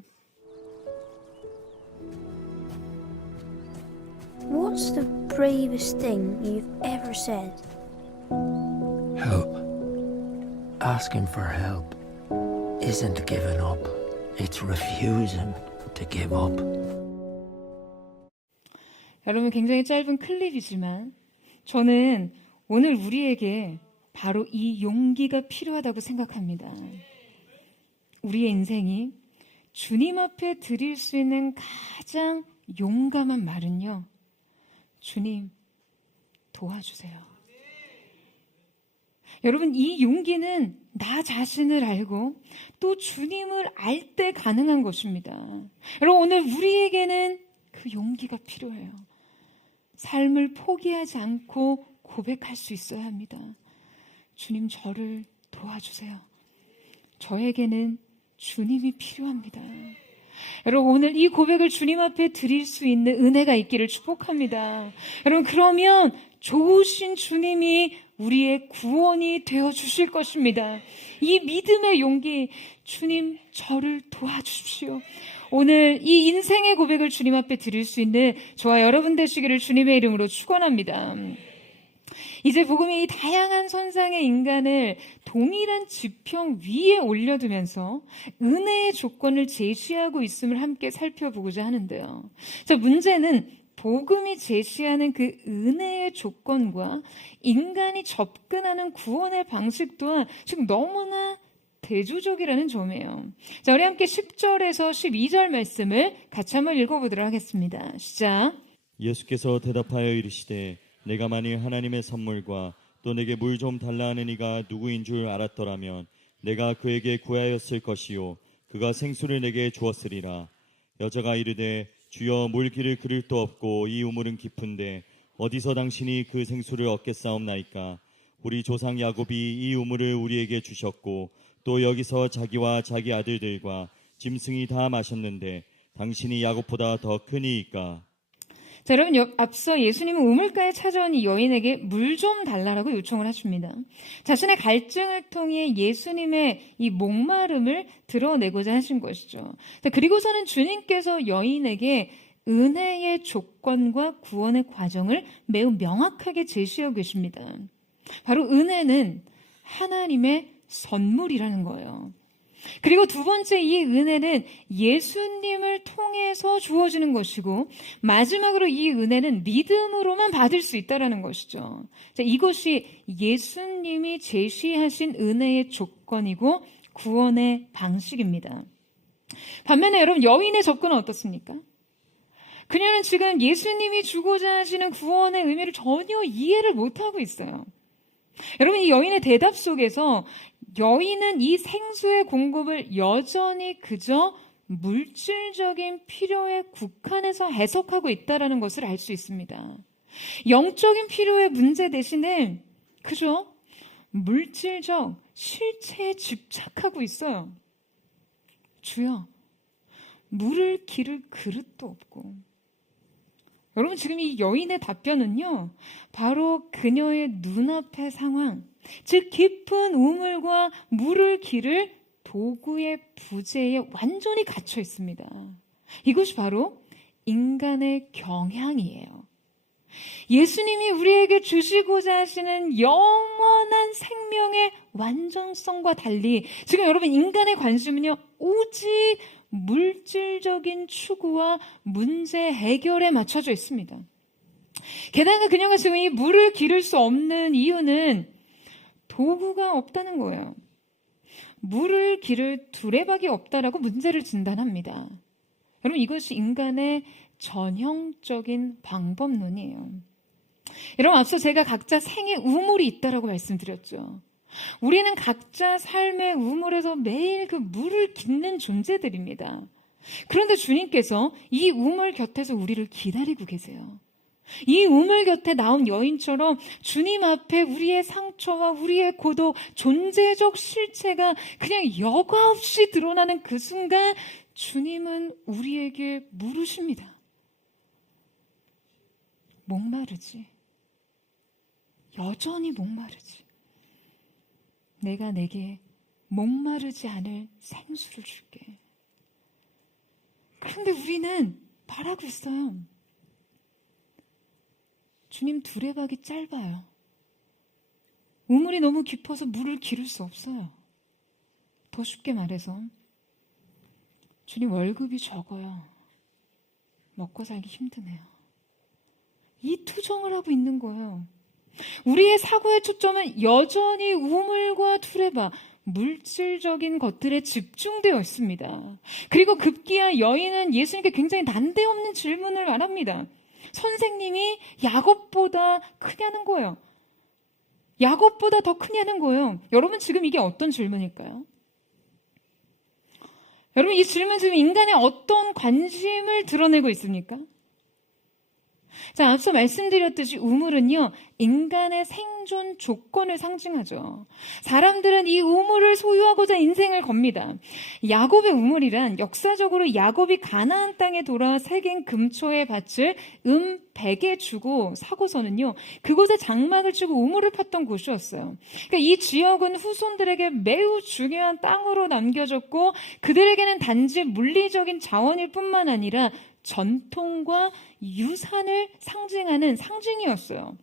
What's the bravest thing you've ever said? Help. Asking for help isn't giving up. It's refusing to give up. 여러분, 굉장히 짧은 클립이지만 저는 오늘 우리에게 바로 이 용기가 필요하다고 생각합니다. 우리의 인생이 주님 앞에 드릴 수 있는 가장 용감한 말은요. 주님, 도와주세요. 여러분, 이 용기는 나 자신을 알고 또 주님을 알 때 가능한 것입니다. 여러분, 오늘 우리에게는 그 용기가 필요해요. 삶을 포기하지 않고 고백할 수 있어야 합니다. 주님, 저를 도와주세요. 저에게는 주님이 필요합니다. 여러분, 오늘 이 고백을 주님 앞에 드릴 수 있는 은혜가 있기를 축복합니다. 여러분, 그러면 좋으신 주님이 우리의 구원이 되어 주실 것입니다. 이 믿음의 용기, 주님, 저를 도와주십시오. 오늘 이 인생의 고백을 주님 앞에 드릴 수 있는 저와 여러분 되시기를 주님의 이름으로 축원합니다. 이제 복음이 이 다양한 선상의 인간을 동일한 지평 위에 올려두면서 은혜의 조건을 제시하고 있음을 함께 살펴보고자 하는데요. 자, 문제는 복음이 제시하는 그 은혜의 조건과 인간이 접근하는 구원의 방식 또한 지금 너무나 대조적이라는 점이에요. 자, 우리 함께 10절에서 12절 말씀을 같이 한번 읽어보도록 하겠습니다. 시작. 예수께서 대답하여 이르시되 내가 만일 하나님의 선물과 또 내게 물 좀 달라 하는 이가 누구인 줄 알았더라면 내가 그에게 구하였을 것이요 그가 생수를 내게 주었으리라. 여자가 이르되 주여 물 기를 그릇도 없고 이 우물은 깊은데 어디서 당신이 그 생수를 얻겠사옵나이까. 우리 조상 야곱이 이 우물을 우리에게 주셨고 또 여기서 자기와 자기 아들들과 짐승이 다 마셨는데 당신이 야곱보다 더 크니이까. 자, 여러분, 앞서 예수님은 우물가에 찾아온 이 여인에게 물 좀 달라라고 요청을 하십니다. 자신의 갈증을 통해 예수님의 이 목마름을 드러내고자 하신 것이죠. 자, 그리고서는 주님께서 여인에게 은혜의 조건과 구원의 과정을 매우 명확하게 제시하고 계십니다. 바로 은혜는 하나님의 선물이라는 거예요. 그리고 두 번째, 이 은혜는 예수님을 통해서 주어지는 것이고 마지막으로 이 은혜는 믿음으로만 받을 수 있다는 것이죠. 자, 이것이 예수님이 제시하신 은혜의 조건이고 구원의 방식입니다. 반면에 여러분, 여인의 접근은 어떻습니까? 그녀는 지금 예수님이 주고자 하시는 구원의 의미를 전혀 이해를 못하고 있어요. 여러분, 이 여인의 대답 속에서 여인은 이 생수의 공급을 여전히 그저 물질적인 필요에 국한해서 해석하고 있다는 것을 알 수 있습니다. 영적인 필요의 문제 대신에 그저 물질적 실체에 집착하고 있어요. 주여, 물을 기를 그릇도 없고. 여러분, 지금 이 여인의 답변은요, 바로 그녀의 눈앞의 상황, 즉 깊은 우물과 물을 기를 도구의 부재에 완전히 갇혀 있습니다. 이것이 바로 인간의 경향이에요. 예수님이 우리에게 주시고자 하시는 영원한 생명의 완전성과 달리 지금 여러분, 인간의 관심은요, 오직 물질적인 추구와 문제 해결에 맞춰져 있습니다. 게다가 그녀가 지금 이 물을 기를 수 없는 이유는 도구가 없다는 거예요. 물을 기를 두레박이 없다라고 문제를 진단합니다. 여러분, 이것이 인간의 전형적인 방법론이에요. 여러분, 앞서 제가 각자 생의 우물이 있다라고 말씀드렸죠. 우리는 각자 삶의 우물에서 매일 그 물을 깃는 존재들입니다. 그런데 주님께서 이 우물 곁에서 우리를 기다리고 계세요. 이 우물 곁에 나온 여인처럼 주님 앞에 우리의 상처와 우리의 고독, 존재적 실체가 그냥 여과 없이 드러나는 그 순간 주님은 우리에게 물으십니다. 목마르지? 여전히 목마르지? 내가 내게 목마르지 않을 생수를 줄게. 그런데 우리는 말하고 있어요. 주님, 두레박이 짧아요. 우물이 너무 깊어서 물을 기를 수 없어요. 더 쉽게 말해서 주님, 월급이 적어요. 먹고 살기 힘드네요. 이 투정을 하고 있는 거예요. 우리의 사고의 초점은 여전히 우물과 두레박, 물질적인 것들에 집중되어 있습니다. 그리고 급기야 여인은 예수님께 굉장히 난데없는 질문을 말합니다. 선생님이 야곱보다 크냐는 거예요. 야곱보다 더 크냐는 거예요. 여러분, 지금 이게 어떤 질문일까요? 여러분, 이 질문 지금 인간의 어떤 관심을 드러내고 있습니까? 자, 앞서 말씀드렸듯이 우물은요, 인간의 생존 조건을 상징하죠. 사람들은 이 우물을 소유하고자 인생을 겁니다. 야곱의 우물이란 역사적으로 야곱이 가나안 땅에 돌아와 새긴 금초의 밭을 100에 주고 사고서는요, 그곳에 장막을 치고 우물을 팠던 곳이었어요. 그러니까 이 지역은 후손들에게 매우 중요한 땅으로 남겨졌고, 그들에게는 단지 물리적인 자원일 뿐만 아니라 전통과 유산을 상징하는 상징이었어요.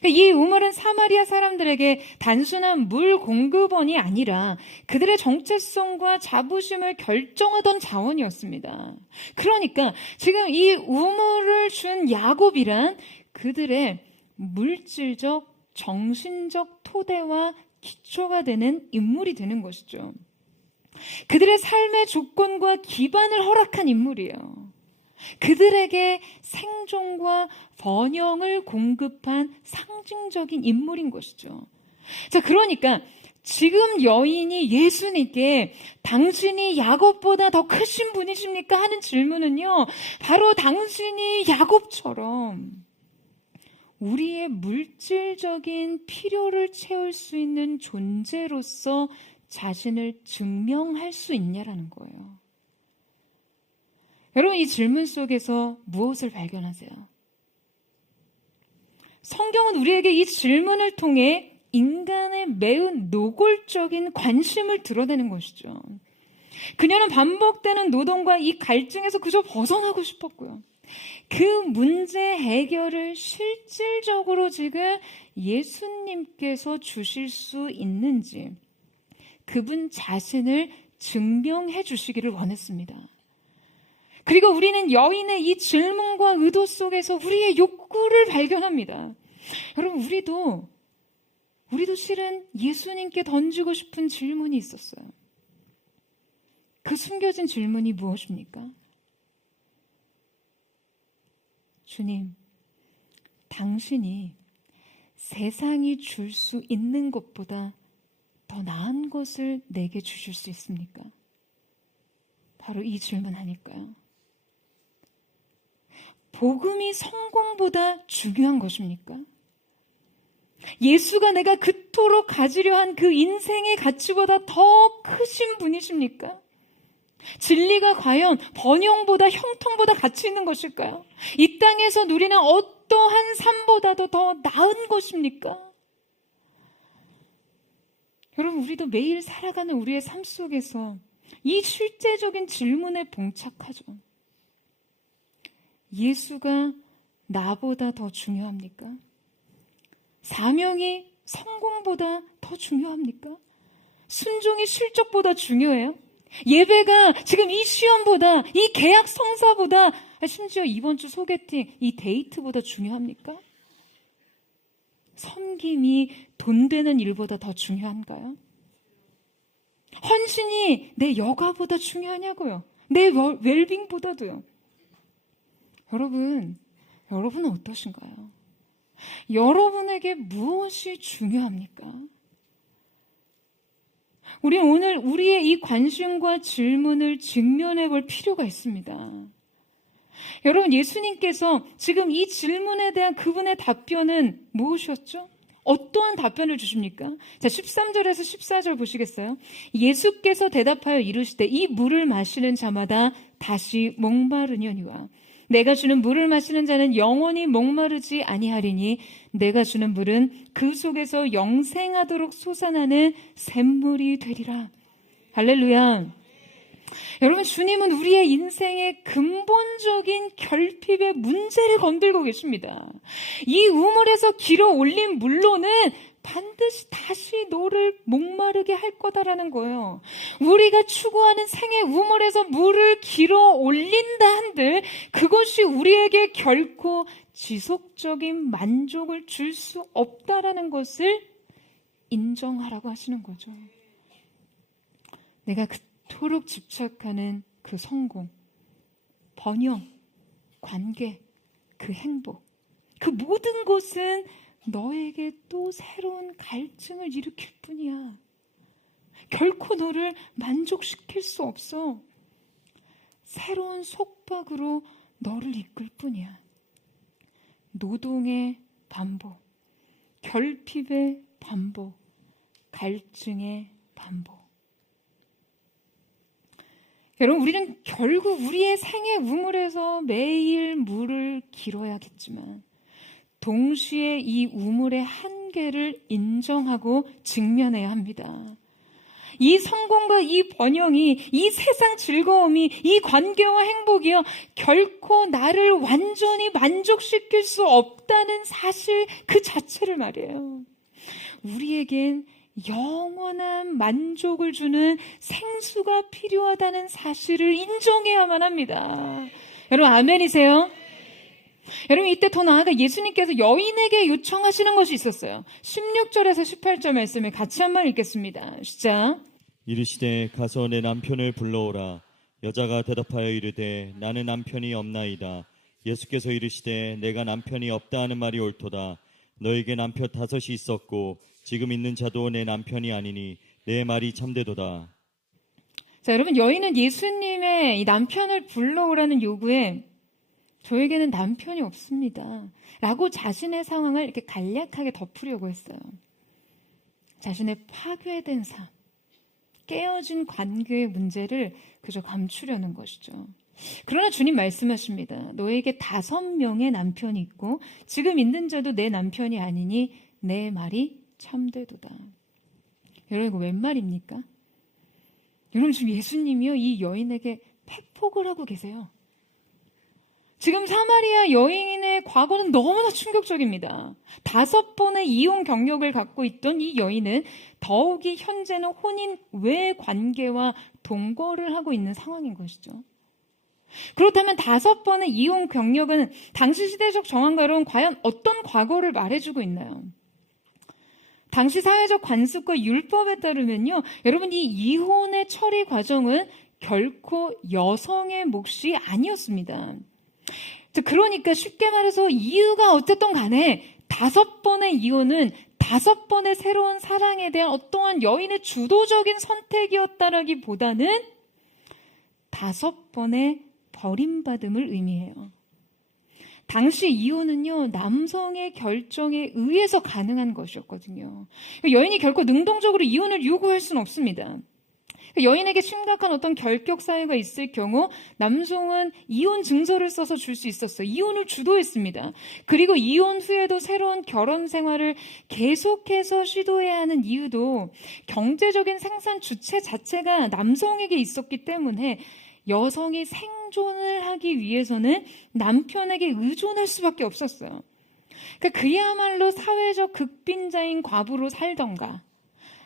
그러니까 이 우물은 사마리아 사람들에게 단순한 물 공급원이 아니라 그들의 정체성과 자부심을 결정하던 자원이었습니다. 그러니까 지금 이 우물을 준 야곱이란 그들의 물질적, 정신적 토대와 기초가 되는 인물이 되는 것이죠. 그들의 삶의 조건과 기반을 허락한 인물이에요. 그들에게 생존과 번영을 공급한 상징적인 인물인 것이죠. 자, 그러니까 지금 여인이 예수님께 당신이 야곱보다 더 크신 분이십니까? 하는 질문은요, 바로 당신이 야곱처럼 우리의 물질적인 필요를 채울 수 있는 존재로서 자신을 증명할 수 있냐라는 거예요. 여러분, 이 질문 속에서 무엇을 발견하세요? 성경은 우리에게 이 질문을 통해 인간의 매우 노골적인 관심을 드러내는 것이죠. 그녀는 반복되는 노동과 이 갈증에서 그저 벗어나고 싶었고요. 그 문제 해결을 실질적으로 지금 예수님께서 주실 수 있는지 그분 자신을 증명해 주시기를 원했습니다. 그리고 우리는 여인의 이 질문과 의도 속에서 우리의 욕구를 발견합니다. 여러분, 우리도 실은 예수님께 던지고 싶은 질문이 있었어요. 그 숨겨진 질문이 무엇입니까? 주님, 당신이 세상이 줄 수 있는 것보다 더 나은 것을 내게 주실 수 있습니까? 바로 이 질문 아닐까요? 복음이 성공보다 중요한 것입니까? 예수가 내가 그토록 가지려 한 그 인생의 가치보다 더 크신 분이십니까? 진리가 과연 번영보다 형통보다 가치 있는 것일까요? 이 땅에서 누리는 어떠한 삶보다도 더 나은 것입니까? 여러분, 우리도 매일 살아가는 우리의 삶 속에서 이 실제적인 질문에 봉착하죠. 예수가 나보다 더 중요합니까? 사명이 성공보다 더 중요합니까? 순종이 실적보다 중요해요? 예배가 지금 이 시험보다, 이 계약 성사보다, 심지어 이번 주 소개팅, 이 데이트보다 중요합니까? 섬김이 돈 되는 일보다 더 중요한가요? 헌신이 내 여가보다 중요하냐고요? 내 웰빙보다도요. 여러분은 어떠신가요? 여러분에게 무엇이 중요합니까? 우리는 오늘 우리의 이 관심과 질문을 직면해 볼 필요가 있습니다. 여러분, 예수님께서 지금 이 질문에 대한 그분의 답변은 무엇이었죠? 어떠한 답변을 주십니까? 자, 13절에서 14절 보시겠어요? 예수께서 대답하여 이르시되 이 물을 마시는 자마다 다시 목마르려니와 내가 주는 물을 마시는 자는 영원히 목마르지 아니하리니 내가 주는 물은 그 속에서 영생하도록 솟아나는 샘물이 되리라. 할렐루야. 여러분, 주님은 우리의 인생의 근본적인 결핍의 문제를 건들고 계십니다. 이 우물에서 길어 올린 물로는 반드시 다시 너를 목마르게 할 거다라는 거예요. 우리가 추구하는 생의 우물에서 물을 길어 올린다 한들 그것이 우리에게 결코 지속적인 만족을 줄 수 없다라는 것을 인정하라고 하시는 거죠. 내가 그토록 집착하는 그 성공, 번영, 관계, 그 행복, 그 모든 것은 너에게 또 새로운 갈증을 일으킬 뿐이야. 결코 너를 만족시킬 수 없어. 새로운 속박으로 너를 이끌 뿐이야. 노동의 반복, 결핍의 반복, 갈증의 반복. 여러분, 우리는 결국 우리의 생의 우물에서 매일 물을 길어야겠지만 동시에 이 우물의 한계를 인정하고 직면해야 합니다. 이 성공과 이 번영이, 이 세상 즐거움이, 이 관계와 행복이요, 결코 나를 완전히 만족시킬 수 없다는 사실 그 자체를 말이에요. 우리에겐 영원한 만족을 주는 생수가 필요하다는 사실을 인정해야만 합니다. 여러분, 아멘이세요? 여러분, 이때 더 나아가 예수님께서 여인에게 요청하시는 것이 있었어요. 16절에서 18절 말씀을 같이 한번 읽겠습니다. 시작. 이르시되 가서 내 남편을 불러오라. 여자가 대답하여 이르되 나는 남편이 없나이다. 예수께서 이르시되 내가 남편이 없다 하는 말이 옳도다. 너에게 남편 5이 있었고 지금 있는 자도 내 남편이 아니니 내 말이 참되도다. 자, 여러분, 여인은 예수님의 이 남편을 불러오라는 요구에 저에게는 남편이 없습니다 라고 자신의 상황을 이렇게 간략하게 덮으려고 했어요. 자신의 파괴된 삶, 깨어진 관계의 문제를 그저 감추려는 것이죠. 그러나 주님 말씀하십니다. 너에게 5명의 남편이 있고 지금 있는 자도 내 남편이 아니니 내 말이 참되도다. 여러분, 이거 웬 말입니까? 여러분, 지금 예수님이요 이 여인에게 팩폭을 하고 계세요. 지금 사마리아 여인의 과거는 너무나 충격적입니다. 5번의 이혼 경력을 갖고 있던 이 여인은 더욱이 현재는 혼인 외 관계와 동거를 하고 있는 상황인 것이죠. 그렇다면 5번의 이혼 경력은 당시 시대적 정황가로는 과연 어떤 과거를 말해주고 있나요? 당시 사회적 관습과 율법에 따르면요, 여러분, 이 이혼의 처리 과정은 결코 여성의 몫이 아니었습니다. 그러니까 쉽게 말해서 이유가 어쨌든 간에 5번의 이혼은 5번의 새로운 사랑에 대한 어떠한 여인의 주도적인 선택이었다라기보다는 5번의 버림받음을 의미해요. 당시 이혼은요, 남성의 결정에 의해서 가능한 것이었거든요. 여인이 결코 능동적으로 이혼을 요구할 수는 없습니다. 여인에게 심각한 어떤 결격 사유가 있을 경우 남성은 이혼 증서를 써서 줄 수 있었어요. 이혼을 주도했습니다. 그리고 이혼 후에도 새로운 결혼 생활을 계속해서 시도해야 하는 이유도 경제적인 생산 주체 자체가 남성에게 있었기 때문에 여성이 생존을 하기 위해서는 남편에게 의존할 수밖에 없었어요. 그러니까 그야말로 사회적 극빈자인 과부로 살던가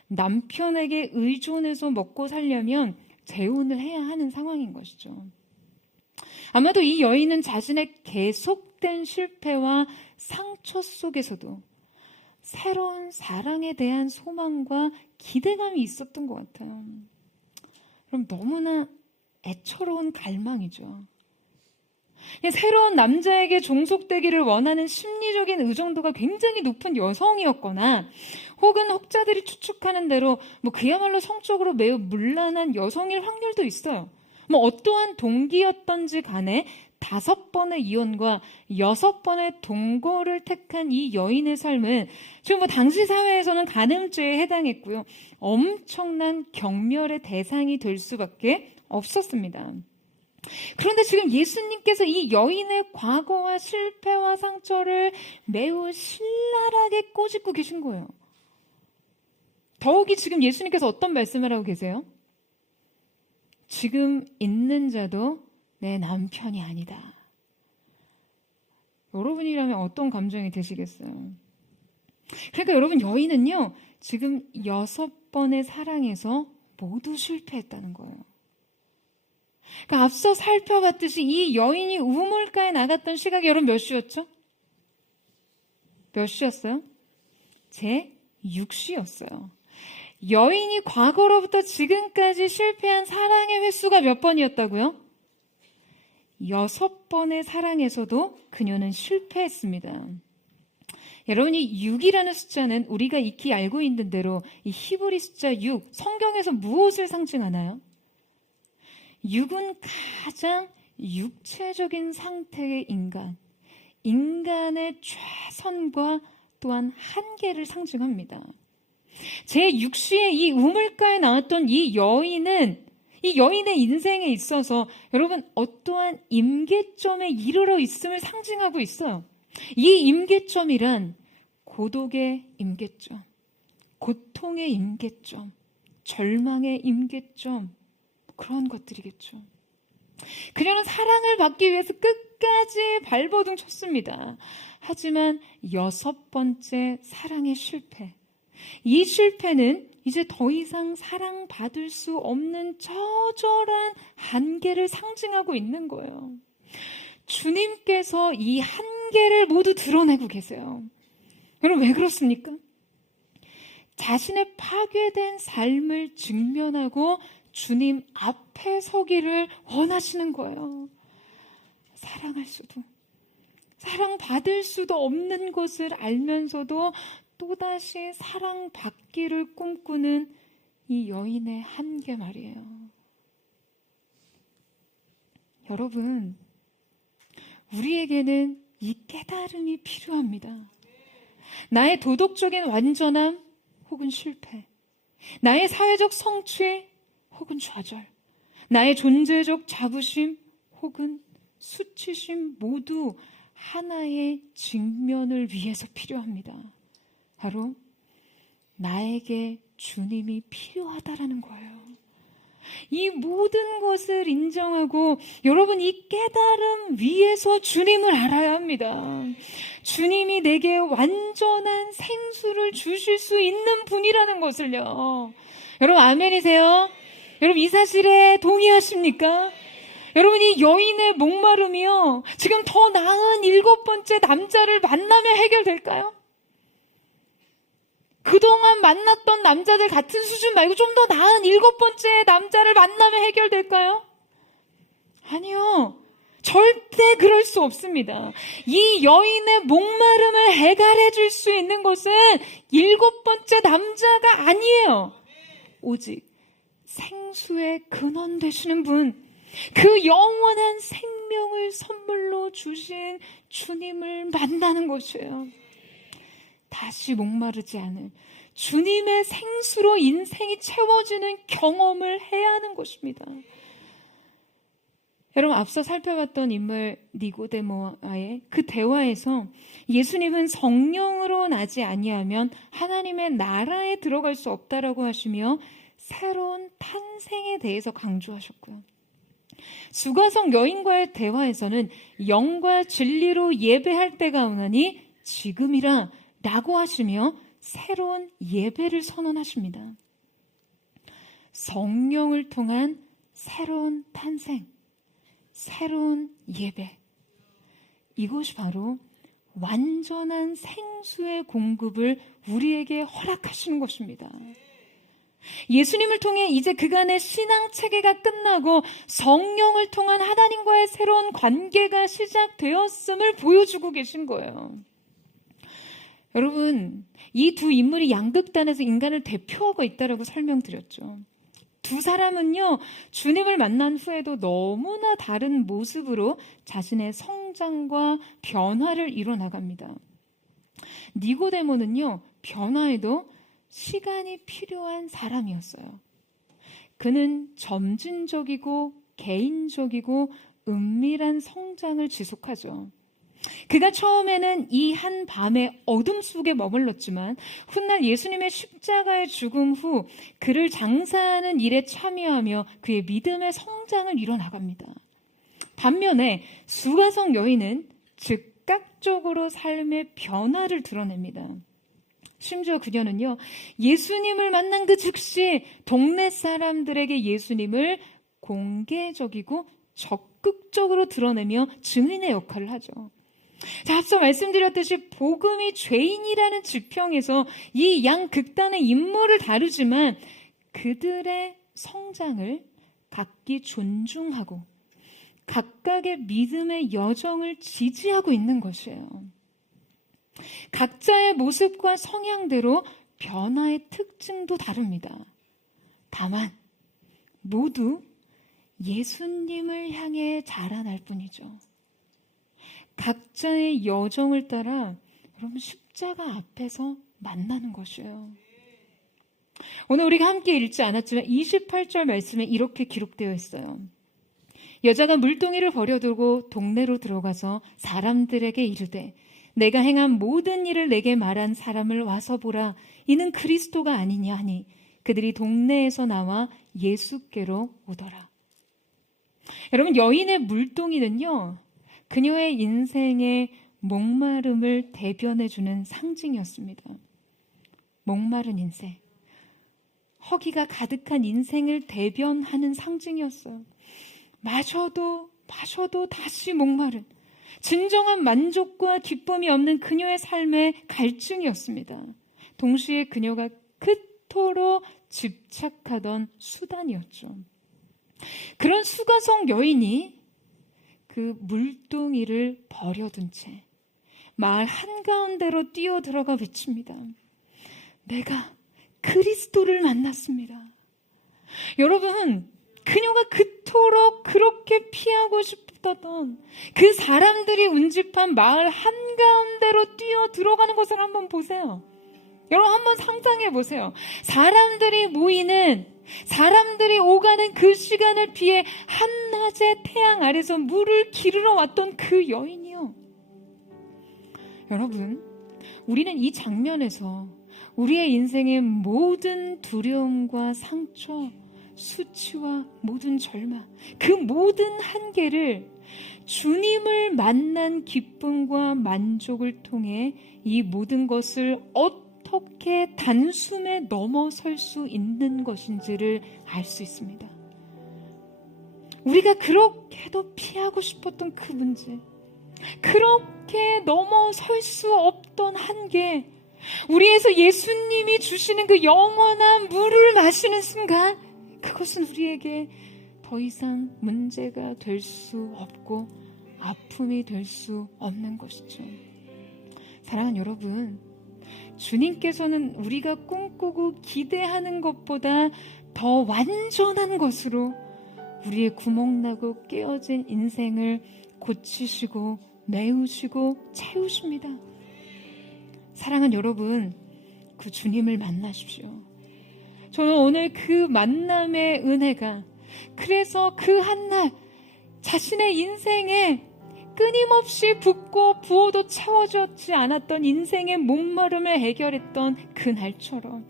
남편에게 의존해서 먹고 살려면 재혼을 해야 하는 상황인 것이죠. 아마도 이 여인은 자신의 계속된 실패와 상처 속에서도 새로운 사랑에 대한 소망과 기대감이 있었던 것 같아요. 그럼 너무나 애처로운 갈망이죠. 새로운 남자에게 종속되기를 원하는 심리적인 의존도가 굉장히 높은 여성이었거나 혹은 혹자들이 추측하는 대로 그야말로 성적으로 매우 문란한 여성일 확률도 있어요. 어떠한 동기였던지 간에 5번의 이혼과 6번의 동거를 택한 이 여인의 삶은 지금 당시 사회에서는 간음죄에 해당했고요. 엄청난 경멸의 대상이 될 수밖에 없었습니다. 그런데 지금 예수님께서 이 여인의 과거와 실패와 상처를 매우 신랄하게 꼬집고 계신 거예요. 더욱이 지금 예수님께서 어떤 말씀을 하고 계세요? 지금 있는 자도 내 남편이 아니다. 여러분이라면 어떤 감정이 드시겠어요? 그러니까 여러분, 여인은요, 지금 6번의 사랑에서 모두 실패했다는 거예요. 그러니까 앞서 살펴봤듯이 이 여인이 우물가에 나갔던 시각이 여러분 몇 시였죠? 몇 시였어요? 제 6시였어요. 여인이 과거로부터 지금까지 실패한 사랑의 횟수가 몇 번이었다고요? 6번의 사랑에서도 그녀는 실패했습니다. 여러분, 이 6이라는 숫자는 우리가 익히 알고 있는 대로 이 히브리 숫자 6, 성경에서 무엇을 상징하나요? 6은 가장 육체적인 상태의 인간의 최선과 또한 한계를 상징합니다. 제6시에 이 우물가에 나왔던 이 여인은 이 여인의 인생에 있어서 여러분 어떠한 임계점에 이르러 있음을 상징하고 있어요. 이 임계점이란 고독의 임계점, 고통의 임계점, 절망의 임계점, 그런 것들이겠죠. 그녀는 사랑을 받기 위해서 끝까지 발버둥 쳤습니다. 하지만 6번째 사랑의 실패, 이 실패는 이제 더 이상 사랑받을 수 없는 처절한 한계를 상징하고 있는 거예요. 주님께서 이 한계를 모두 드러내고 계세요. 여러분, 왜 그렇습니까? 자신의 파괴된 삶을 직면하고 주님 앞에 서기를 원하시는 거예요. 사랑할 수도, 사랑받을 수도 없는 것을 알면서도 또다시 사랑받기를 꿈꾸는 이 여인의 한계 말이에요. 여러분, 우리에게는 이 깨달음이 필요합니다. 나의 도덕적인 완전함 혹은 실패, 나의 사회적 성취 혹은 좌절, 나의 존재적 자부심 혹은 수치심 모두 하나의 직면을 위해서 필요합니다. 바로 나에게 주님이 필요하다라는 거예요. 이 모든 것을 인정하고 여러분, 이 깨달음 위에서 주님을 알아야 합니다. 주님이 내게 완전한 생수를 주실 수 있는 분이라는 것을요. 여러분, 아멘이세요? 여러분, 이 사실에 동의하십니까? 여러분, 이 여인의 목마름이요, 지금 더 나은 7번째 남자를 만나면 해결될까요? 그동안 만났던 남자들 같은 수준 말고 좀 더 나은 7번째 남자를 만나면 해결될까요? 아니요. 절대 그럴 수 없습니다. 이 여인의 목마름을 해결해 줄 수 있는 것은 7번째 남자가 아니에요. 오직 생수의 근원 되시는 분, 그 영원한 생명을 선물로 주신 주님을 만나는 것이에요. 다시 목마르지 않을 주님의 생수로 인생이 채워지는 경험을 해야 하는 것입니다. 여러분, 앞서 살펴봤던 인물 니고데모와의 그 대화에서 예수님은 성령으로 나지 아니하면 하나님의 나라에 들어갈 수 없다라고 하시며 새로운 탄생에 대해서 강조하셨고요. 수가성 여인과의 대화에서는 영과 진리로 예배할 때가 오나니 지금이라 라고 하시며 새로운 예배를 선언하십니다. 성령을 통한 새로운 탄생, 새로운 예배. 이것이 바로 완전한 생수의 공급을 우리에게 허락하시는 것입니다. 예수님을 통해 이제 그간의 신앙 체계가 끝나고 성령을 통한 하나님과의 새로운 관계가 시작되었음을 보여주고 계신 거예요. 여러분, 이 두 인물이 양극단에서 인간을 대표하고 있다라고 설명드렸죠. 두 사람은요, 주님을 만난 후에도 너무나 다른 모습으로 자신의 성장과 변화를 이뤄나갑니다. 니고데모는요, 변화에도 시간이 필요한 사람이었어요. 그는 점진적이고 개인적이고 은밀한 성장을 지속하죠. 그가 처음에는 이 한 밤의 어둠 속에 머물렀지만 훗날 예수님의 십자가의 죽음 후 그를 장사하는 일에 참여하며 그의 믿음의 성장을 이뤄나갑니다. 반면에 수가성 여인은 즉각적으로 삶의 변화를 드러냅니다. 심지어 그녀는요, 예수님을 만난 그 즉시 동네 사람들에게 예수님을 공개적이고 적극적으로 드러내며 증인의 역할을 하죠. 자, 앞서 말씀드렸듯이 복음이 죄인이라는 지평에서 이 양 극단의 인물을 다루지만 그들의 성장을 각기 존중하고 각각의 믿음의 여정을 지지하고 있는 것이에요. 각자의 모습과 성향대로 변화의 특징도 다릅니다. 다만 모두 예수님을 향해 자라날 뿐이죠. 각자의 여정을 따라 여러분 십자가 앞에서 만나는 것이에요. 오늘 우리가 함께 읽지 않았지만 28절 말씀에 이렇게 기록되어 있어요. 여자가 물동이를 버려두고 동네로 들어가서 사람들에게 이르되 내가 행한 모든 일을 내게 말한 사람을 와서 보라. 이는 그리스도가 아니냐 하니 그들이 동네에서 나와 예수께로 오더라. 여러분, 여인의 물동이는요, 그녀의 인생의 목마름을 대변해주는 상징이었습니다. 목마른 인생, 허기가 가득한 인생을 대변하는 상징이었어요. 마셔도 다시 목마른, 진정한 만족과 기쁨이 없는 그녀의 삶의 갈증이었습니다. 동시에 그녀가 그토록 집착하던 수단이었죠. 그런 수가성 여인이 그 물동이를 버려둔 채 마을 한가운데로 뛰어들어가 외칩니다. 내가 그리스도를 만났습니다. 여러분, 그녀가 그토록 그렇게 피하고 싶었던 그 사람들이 운집한 마을 한가운데로 뛰어들어가는 것을 한번 보세요. 여러분, 한번 상상해 보세요. 사람들이 모이는, 사람들이 오가는 그 시간을 피해 한낮의 태양 아래서 물을 기르러 왔던 그 여인이요. 여러분, 우리는 이 장면에서 우리의 인생의 모든 두려움과 상처, 수치와 모든 절망, 그 모든 한계를 주님을 만난 기쁨과 만족을 통해 이 모든 것을 어떻게 단숨에 넘어설 수 있는 것인지를 알 수 있습니다. 우리가 그렇게도 피하고 싶었던 그 문제, 그렇게 넘어설 수 없던 한계, 우리에서 예수님이 주시는 그 영원한 물을 마시는 순간 그것은 우리에게 더 이상 문제가 될 수 없고 아픔이 될 수 없는 것이죠. 사랑하는 여러분, 주님께서는 우리가 꿈꾸고 기대하는 것보다 더 완전한 것으로 우리의 구멍나고 깨어진 인생을 고치시고 메우시고 채우십니다. 사랑하는 여러분, 그 주님을 만나십시오. 저는 오늘 그 만남의 은혜가, 그래서 그 한날 자신의 인생에 끊임없이 붓고 부어도 채워지지 않았던 인생의 목마름을 해결했던 그 날처럼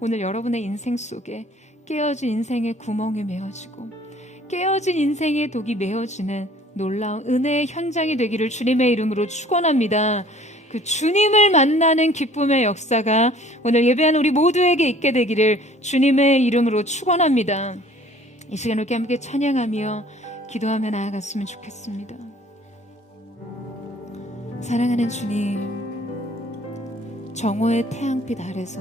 오늘 여러분의 인생 속에 깨어진 인생의 구멍이 메어지고 깨어진 인생의 독이 메어지는 놀라운 은혜의 현장이 되기를 주님의 이름으로 축원합니다. 그 주님을 만나는 기쁨의 역사가 오늘 예배한 우리 모두에게 있게 되기를 주님의 이름으로 축원합니다. 이 시간 이렇게 함께 찬양하며 기도하며 나아갔으면 좋겠습니다. 사랑하는 주님, 정오의 태양빛 아래서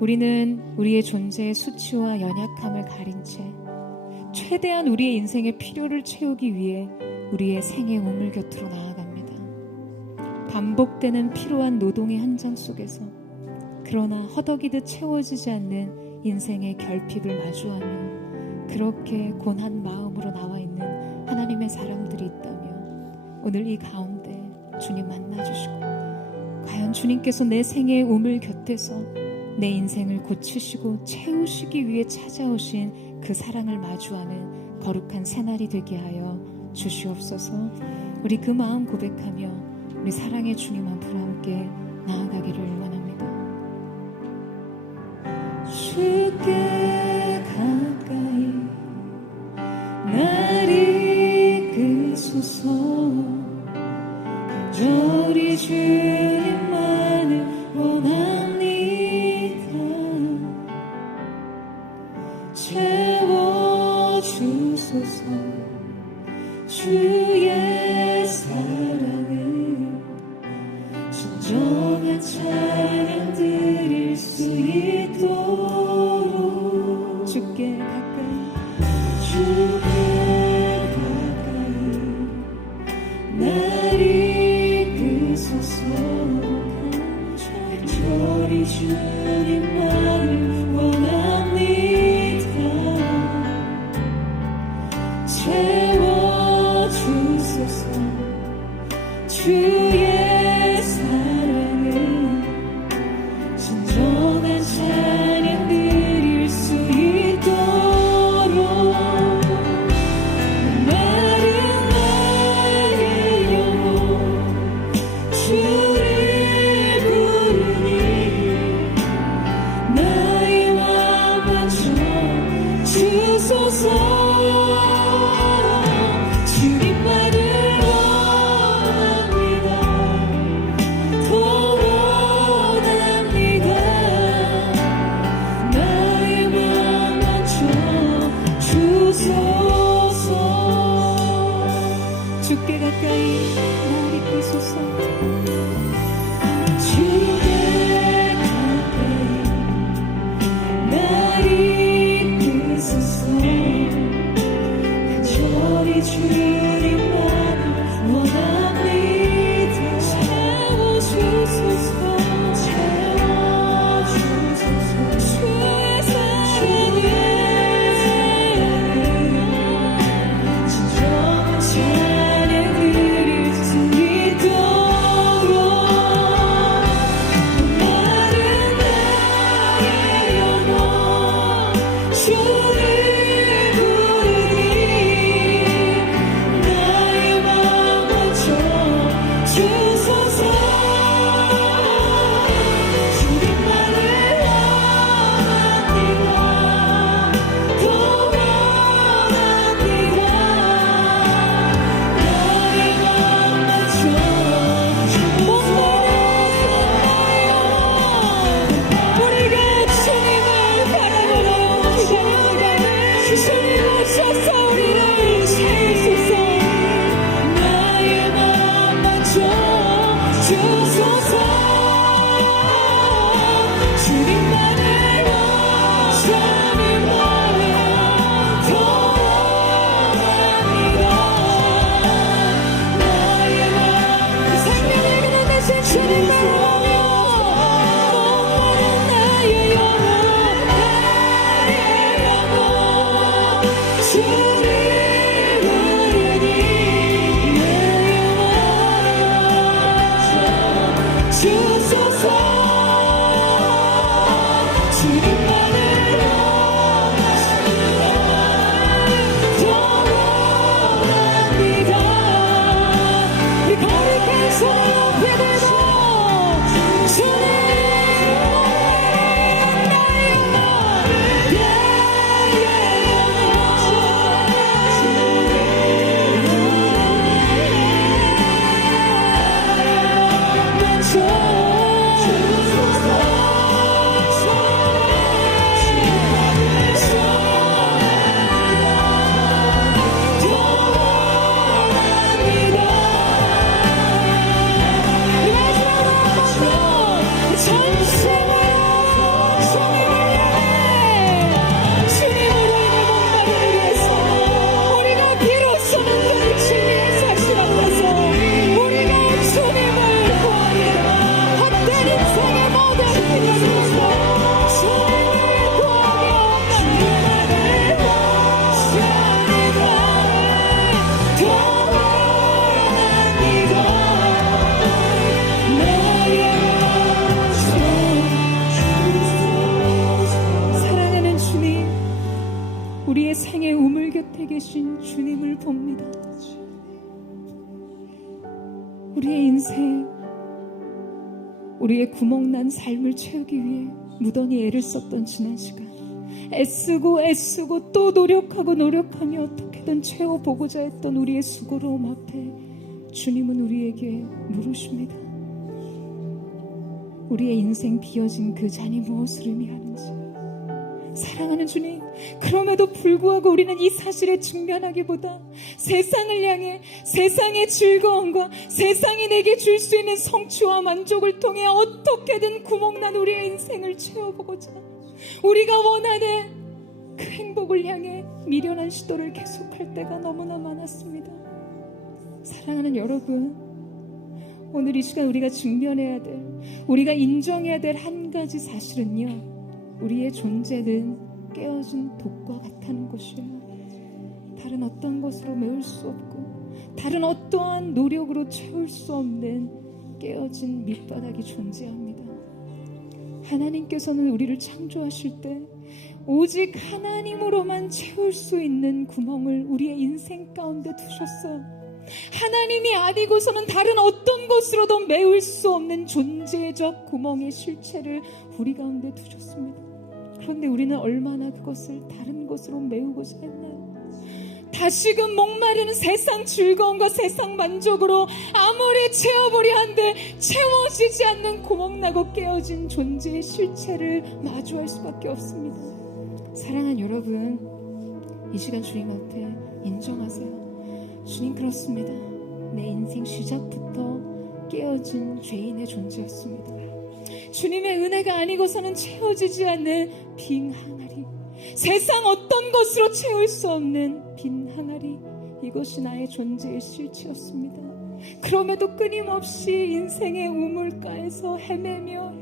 우리는 우리의 존재의 수치와 연약함을 가린 채 최대한 우리의 인생의 필요를 채우기 위해 우리의 생의 우물 곁으로 나아갑니다. 반복되는 피로한 노동의 현장 속에서 그러나 허덕이듯 채워지지 않는 인생의 결핍을 마주하며 그렇게 고난 마음으로 나와 있는 하나님의 사람들이 있다면 오늘 이 가운데 주님 만나주시고 과연 주님께서 내 생의 우물 곁에서 내 인생을 고치시고 채우시기 위해 찾아오신 그 사랑을 마주하는 거룩한 새날이 되게 하여 주시옵소서. 우리 그 마음 고백하며 우리 사랑의 주님 앞으로 함께 나아가기를 원합니다. 주께 가까이 날 이끄소서. 간절히 주님만을 원합니다. 채워주소서. 주의 사랑을 진정한 찬양 드릴 수 있도록 주께 가까이 날 이끄소서. 간절히 주님만을 원합니다. 채워주소서. 주의 사랑을 진정한 찬양 드릴 수 있도록 나는 나의 영혼 주를 부르니 나의 마음 맞춰 주소서. 주님만을 원합니다. 더 원합니다. 나의 마음 맞춰 주소서. 주께 가까이 날 이끄소서. 주께 가까이 날 이끄소서. 간절히 주님만을 원합니다. 채워주소서. 채워주소서. 주의 사랑을 진정한 찬양 드릴 수 있도록 나는 나의 영혼 주를 부르니 나의 마음 맞춰 주소서. 주님만을 원합니다. 더 원합니다. 나의 마음 맞춰 우리가 주님을 바라보며 기도합니다. 주님 오셔서 우리를 세우소서. 나의 마음 맞춰 주소서. 주님만을 원합니다. 더 원합니다. 나의 마음 생명을 그나가신 주님을 원하며 나의 영혼 주를 부르니 나의 마음 주소서. 인생을 봅니다. 우리의 인생, 우리의 구멍난 삶을 채우기 위해 무던히 애를 썼던 지난 시간, 애쓰고 또 노력하며 어떻게든 채워보고자 했던 우리의 수고로움 앞에 주님은 우리에게 물으십니다. 우리의 인생 비어진 그 잔이 무엇을 의미하는지. 사랑하는 주님, 그럼에도 불구하고 우리는 이 사실에 직면하기보다 세상을 향해 세상의 즐거움과 세상이 내게 줄 수 있는 성취와 만족을 통해 어떻게든 구멍난 우리의 인생을 채워보고자 우리가 원하는 그 행복을 향해 미련한 시도를 계속할 때가 너무나 많았습니다. 사랑하는 여러분, 오늘 이 시간 우리가 직면해야 될, 우리가 인정해야 될 한 가지 사실은요, 우리의 존재는 깨어진 독과 같다는 것이에요. 다른 어떤 것으로 메울 수 없고 다른 어떠한 노력으로 채울 수 없는 깨어진 밑바닥이 존재합니다. 하나님께서는 우리를 창조하실 때 오직 하나님으로만 채울 수 있는 구멍을 우리의 인생 가운데 두셨어요. 하나님이 아니고서는 다른 어떤 것으로도 메울 수 없는 존재적 구멍의 실체를 우리 가운데 두셨습니다. 그런데 우리는 얼마나 그것을 다른 것으로 메우고자 했나요? 다시금 목마르는 세상 즐거움과 세상 만족으로 아무리 채워보려 한들 채워지지 않는 구멍나고 깨어진 존재의 실체를 마주할 수밖에 없습니다. 사랑하는 여러분, 이 시간 주님 앞에 인정하세요. 주님, 그렇습니다. 내 인생 시작부터 깨어진 죄인의 존재였습니다. 주님의 은혜가 아니고서는 채워지지 않는 빈 항아리, 세상 어떤 것으로 채울 수 없는 빈 항아리, 이것이 나의 존재의 실체였습니다. 그럼에도 끊임없이 인생의 우물가에서 헤매며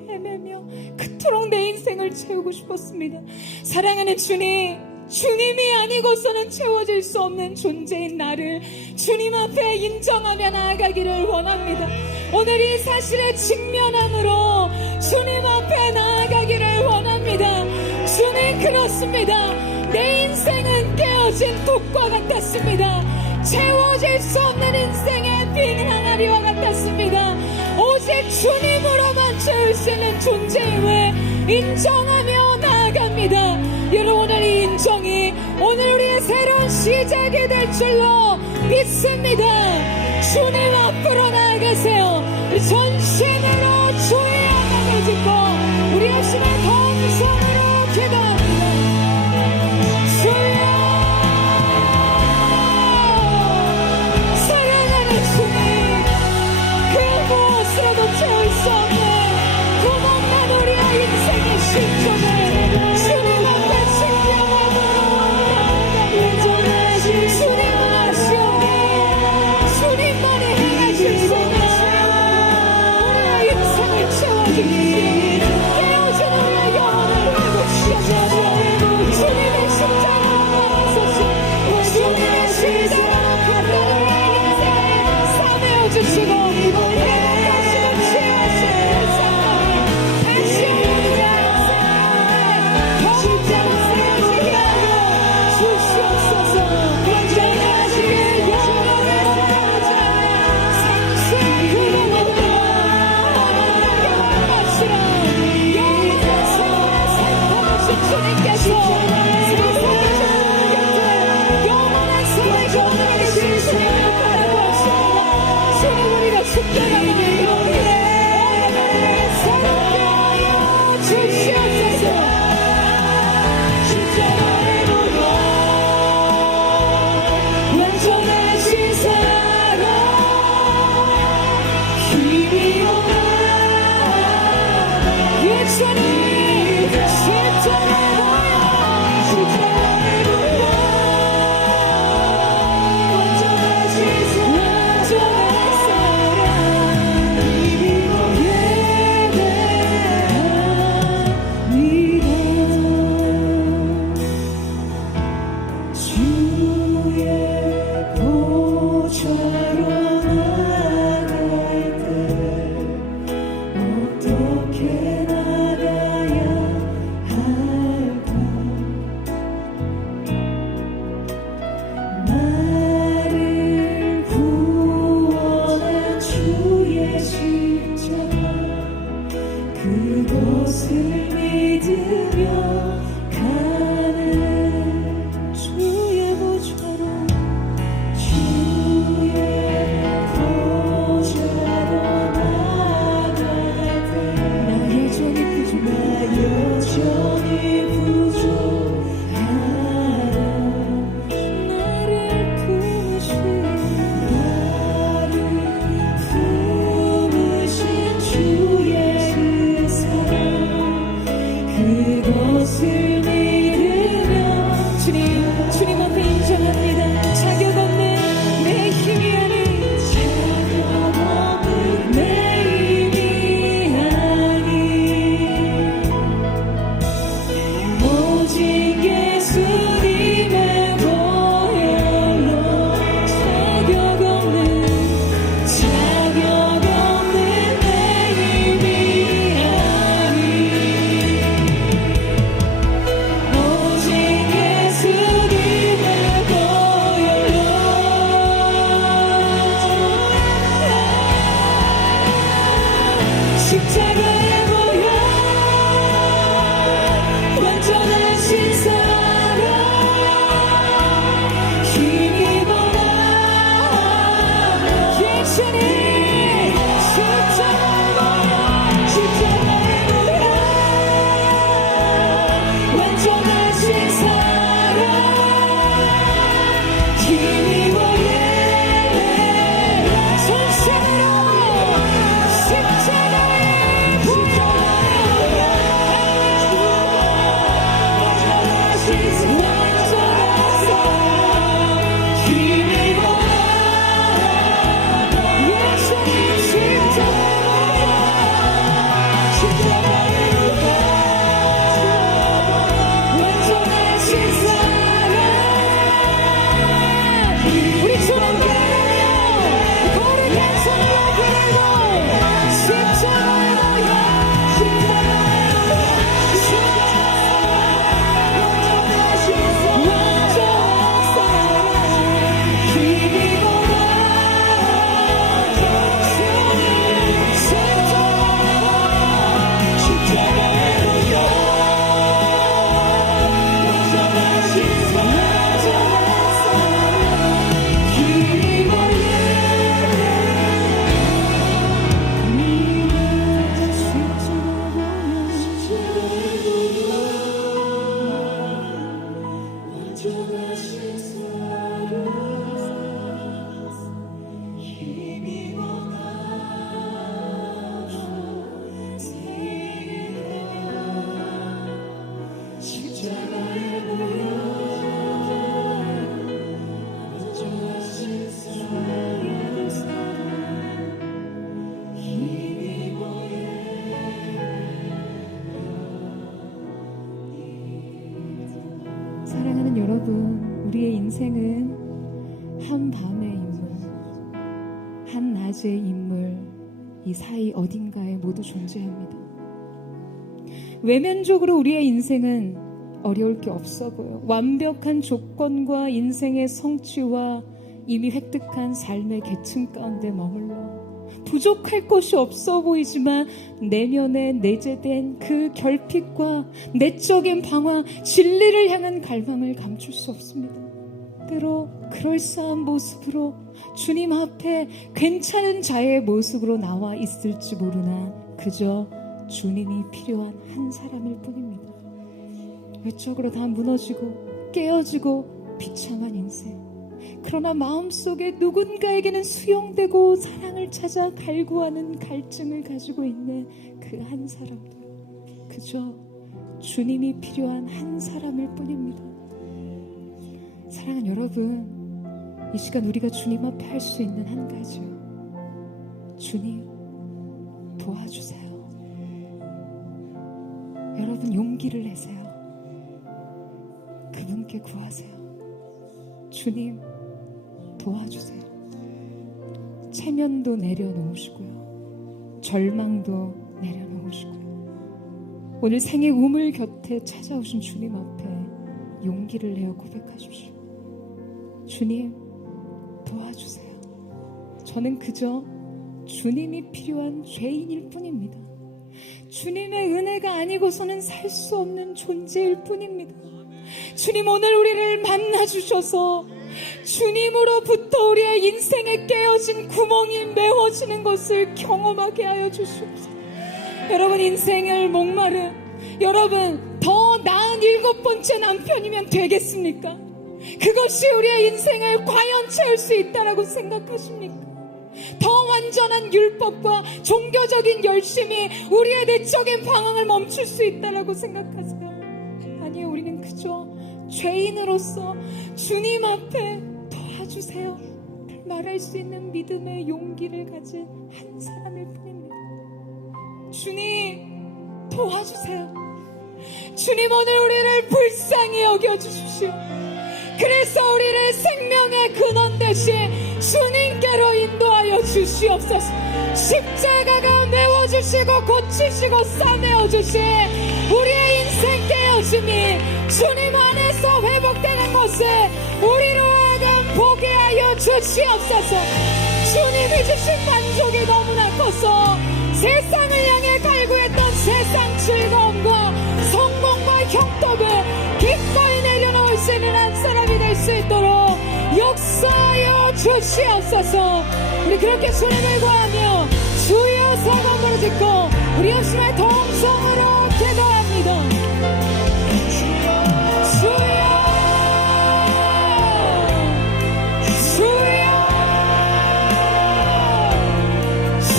그토록 내 인생을 채우고 싶었습니다. 사랑하는 주님, 주님이 아니고서는 채워질 수 없는 존재인 나를 주님 앞에 인정하며 나아가기를 원합니다. 오늘 이 사실에 직면함으로 주님 앞에 나아가기를 원합니다. 주님, 그렇습니다. 내 인생은 깨어진 독과 같았습니다. 채워질 수 없는 인생의 빈 항아리와 같았습니다. 오직 주님으로만 채울 수 있는 존재임을 인정하며 나아갑니다. 여러분, 오늘 이 인정이 오늘 우리의 새로운 시작이 될 줄로 믿습니다. 주님 앞으로 나아가세요. 전심으로 주의 영광을 짓고 우리 합심의 동성으로 기도합니다. 주여, 사랑하는 주님, 그 무엇으로도 채울 수 없는 구멍난 우리의 인생의 실존을 주님 앞에 주님만 아시오니 주님만이 행하실 수 있는 우리의 인생을 채워주시니 믿으며 가는 주의 보좌로 나가갈 때 나 여전히 부족하다 나를 품으신 주의 그 사랑 그것을 믿으며 주님 앞에 인정합니다. 자격 없는 내 힘이 아닌 내 힘이 아닌 오직 예수님의 보혈로 자격 없는 내 힘이 아닌 오직 예수님의 보혈로 십자가의 보혈 완전하신 사랑 힘입어라 예수님 십자가의 보혈 완전하신 사랑 힘입어라 손세로 십자가의 보혈 완전하신 사랑 힘입어라 예수님 십자가의 보혈 완전하신 사랑 우리 주님께 거룩한 손으로 십자가의 보혈 사랑하는 여러분, 우리의 인생은 한 밤의 인물, 한 낮의 인물, 이 사이 어딘가에 모두 존재합니다. 외면적으로 우리의 인생은 어려울 게 없어 보여. 완벽한 조건과 인생의 성취와 이미 획득한 삶의 계층 가운데 머물러 부족할 것이 없어 보이지만 내면에 내재된 그 결핍과 내적인 방황, 진리를 향한 갈망을 감출 수 없습니다. 때로 그럴싸한 모습으로 주님 앞에 괜찮은 자의 모습으로 나와 있을지 모르나 그저 주님이 필요한 한 사람일 뿐입니다. 외적으로 다 무너지고 깨어지고 비참한 인생. 그러나 마음속에 누군가에게는 수용되고 사랑을 찾아 갈구하는 갈증을 가지고 있는 그 한 사람도 그저 주님이 필요한 한 사람일 뿐입니다. 사랑하는 여러분, 이 시간 우리가 주님 앞에 할 수 있는 한 가지요. 주님 도와주세요. 여러분 용기를 내세요. 그분께 구하세요. 주님 도와주세요. 체면도 내려놓으시고요. 절망도 내려놓으시고요. 오늘 생의 우물 곁에 찾아오신 주님 앞에 용기를 내어 고백하십시오. 주님 도와주세요. 저는 그저 주님이 필요한 죄인일 뿐입니다. 주님의 은혜가 아니고서는 살 수 없는 존재일 뿐입니다. 주님, 오늘 우리를 만나주셔서 주님으로부터 우리의 인생에 깨어진 구멍이 메워지는 것을 경험하게 하여 주시옵소서. 여러분, 인생을 목마른 여러분, 더 나은 7번째 남편이면 되겠습니까? 그것이 우리의 인생을 과연 채울 수 있다라고 생각하십니까? 더 완전한 율법과 종교적인 열심이 우리의 내적인 방황을 멈출 수 있다라고 생각하세요? 아니요, 우리는 그저 죄인으로서 주님 앞에 도와주세요 말할 수 있는 믿음의 용기를 가진 한 사람일 뿐입니다. 주님, 도와주세요. 주님, 오늘 우리를 불쌍히 여겨주십시오. 그래서 우리를 생명의 근원 대신 주님께로 인도하여 주시옵소서. 십자가가 메워주시고 고치시고 싸매어주신 우리의 인생 깨어짐이 주님 안에서 회복되는 것을 우리로 하여금 보게 하여 주시옵소서. 주님이 주신 만족이 너무나 커서 세상을 향해 갈구했던 세상 즐거움과 성공과 형통을 기꺼이 내려놓을 수 있는 한 사람이 될 수 있도록 역사하여 주시옵소서. 우리 그렇게 주님을 구하며 주여 사랑 부르짖고 우리 없음의 동성으로 기도합니다. 주여, 주여,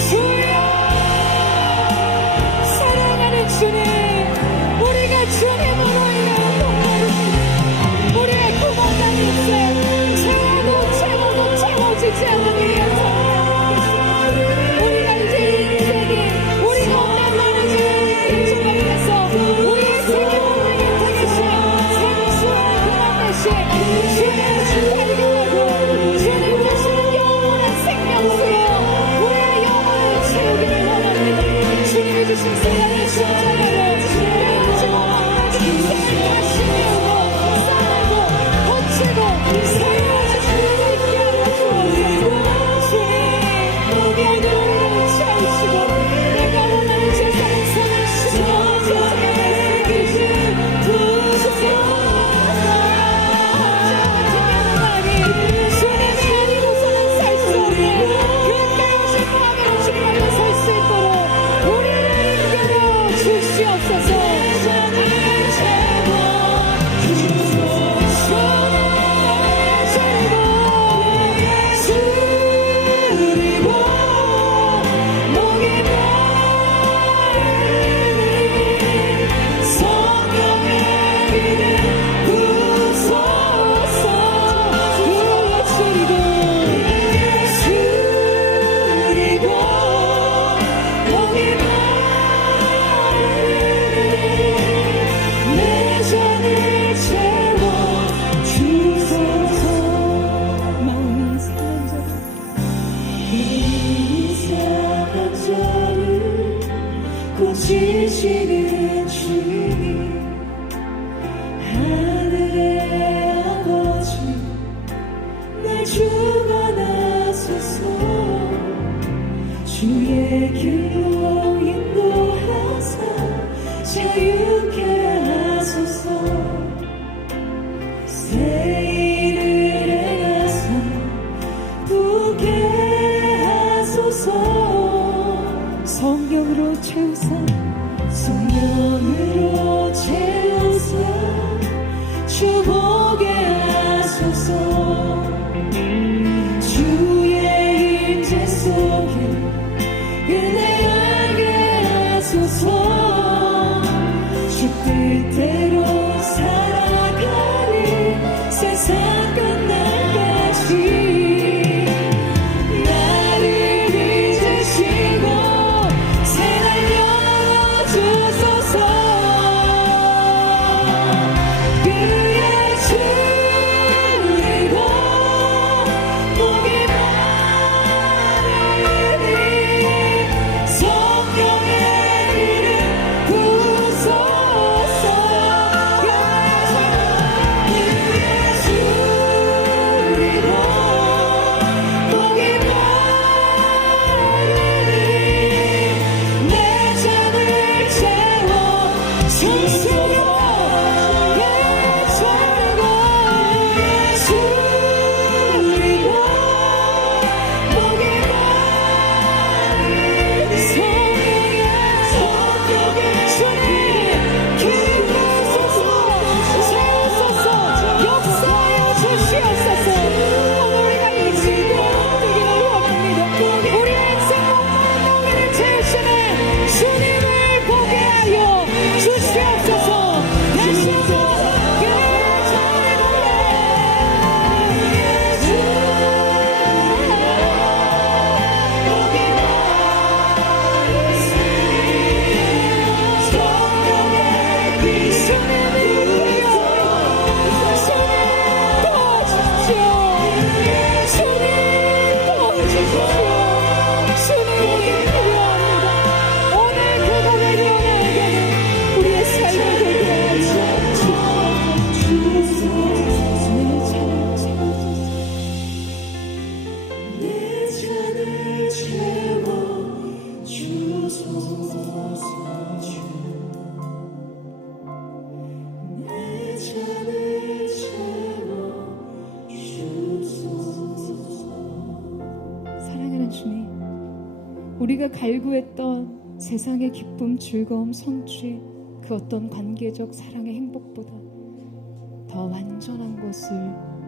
주여. 사랑하는 주님, 우리가 주님으로 인하여 동거하십니다. 우리의 구멍난 인생 채워도 채워지지 않는 우리가 이제 인생이 우리가 원한 많은 주님께서 우리의 생명을 인생이신 생수와 그만 대신 주님을 발견하고 주님 주시는 영원한 생명수로 우리의 영혼을 채우기를 원합니다. 주님이 주신 세상의 십자가를 가지고 인생을 다시 배우고 싸우고 고치고 세워주시는 있게 하여 주옵소서. 주님, 우리의 영혼을 채우시고 내가 원하는 세상을 사랑하시고 세상에 계신 주소서. 주님이 아니고서는 살 수 없는 그 깨우신 마음으로 주님을 살 수 있도록 우리를 이끌어 주시옵소서. 고치시는 주님, 하늘의 아버지, 날 주관하소서. 주의 길로 인도하사 자유케 하소서. 새 일을 행하사 부게 하소서. 성령으로 채우사, 성령으로 채우사 주 보게 하소서. 주의 임재 속에 은혜하게 하소서. 주 뜻대로 살아가는 세상 끝날까지 성령의 이름 부소서. 우리가 갈구했던 세상의 기쁨, 즐거움, 성취, 그 어떤 관계적 사랑의 행복보다 더 완전한 것을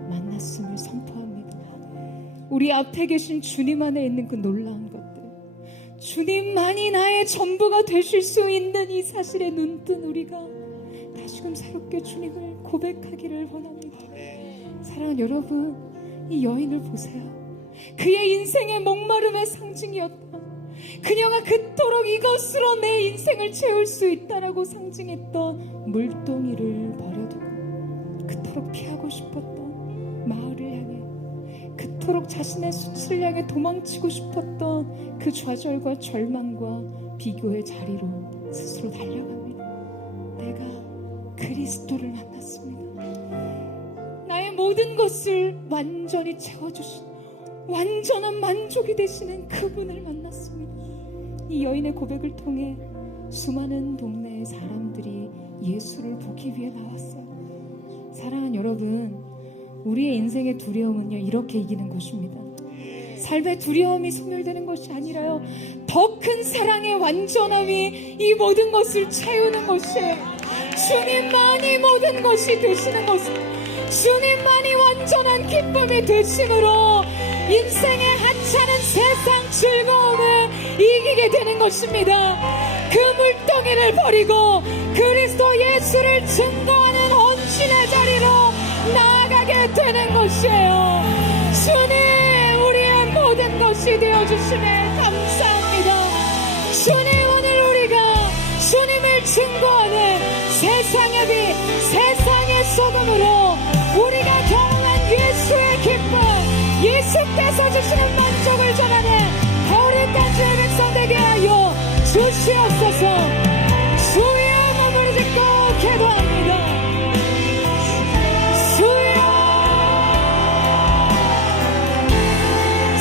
만났음을 선포합니다. 우리 앞에 계신 주님 안에 있는 그 놀라운 것들, 주님만이 나의 전부가 되실 수 있는 이 사실에 눈뜬 우리가 다시금 새롭게 주님을 고백하기를 원합니다. 사랑하는 여러분, 이 여인을 보세요. 그의 인생의 목마름의 상징이었다. 그녀가 그토록 이것으로 내 인생을 채울 수 있다라고 상징했던 물동이를 버려두고 그토록 피하고 싶었던 마을을 향해, 그토록 자신의 수치를 향해 도망치고 싶었던 그 좌절과 절망과 비교의 자리로 스스로 달려갑니다. 내가 그리스도를 만났습니다. 나의 모든 것을 완전히 채워주신, 완전한 만족이 되시는 그분을 만났습니다. 이 여인의 고백을 통해 수많은 동네의 사람들이 예수를 보기 위해 나왔어요. 사랑하는 여러분, 우리의 인생의 두려움은요, 이렇게 이기는 것입니다. 삶의 두려움이 소멸되는 것이 아니라요, 더 큰 사랑의 완전함이 이 모든 것을 채우는 것이에요. 주님만이 모든 것이 되시는 것을, 주님만이 완전한 기쁨이 되심으로 인생의 하찮은 세상 즐거움을 이기게 되는 것입니다. 그 물동이를 버리고 그리스도 예수를 증거하는 헌신의 자리로 나아가게 되는 것이에요. 주님, 우리의 모든 것이 되어주심에 감사합니다. 주님, 오늘 우리가 주님을 증거하는 세상의 빛, 세상의 소금으로 우리가 경험한 예수의 기쁨, 예수께서 주시는 만족을 전하는 거룩한 백성 되게 하여 주시옵소서. 주여, 몸을 짓고 기도합니다. 주여,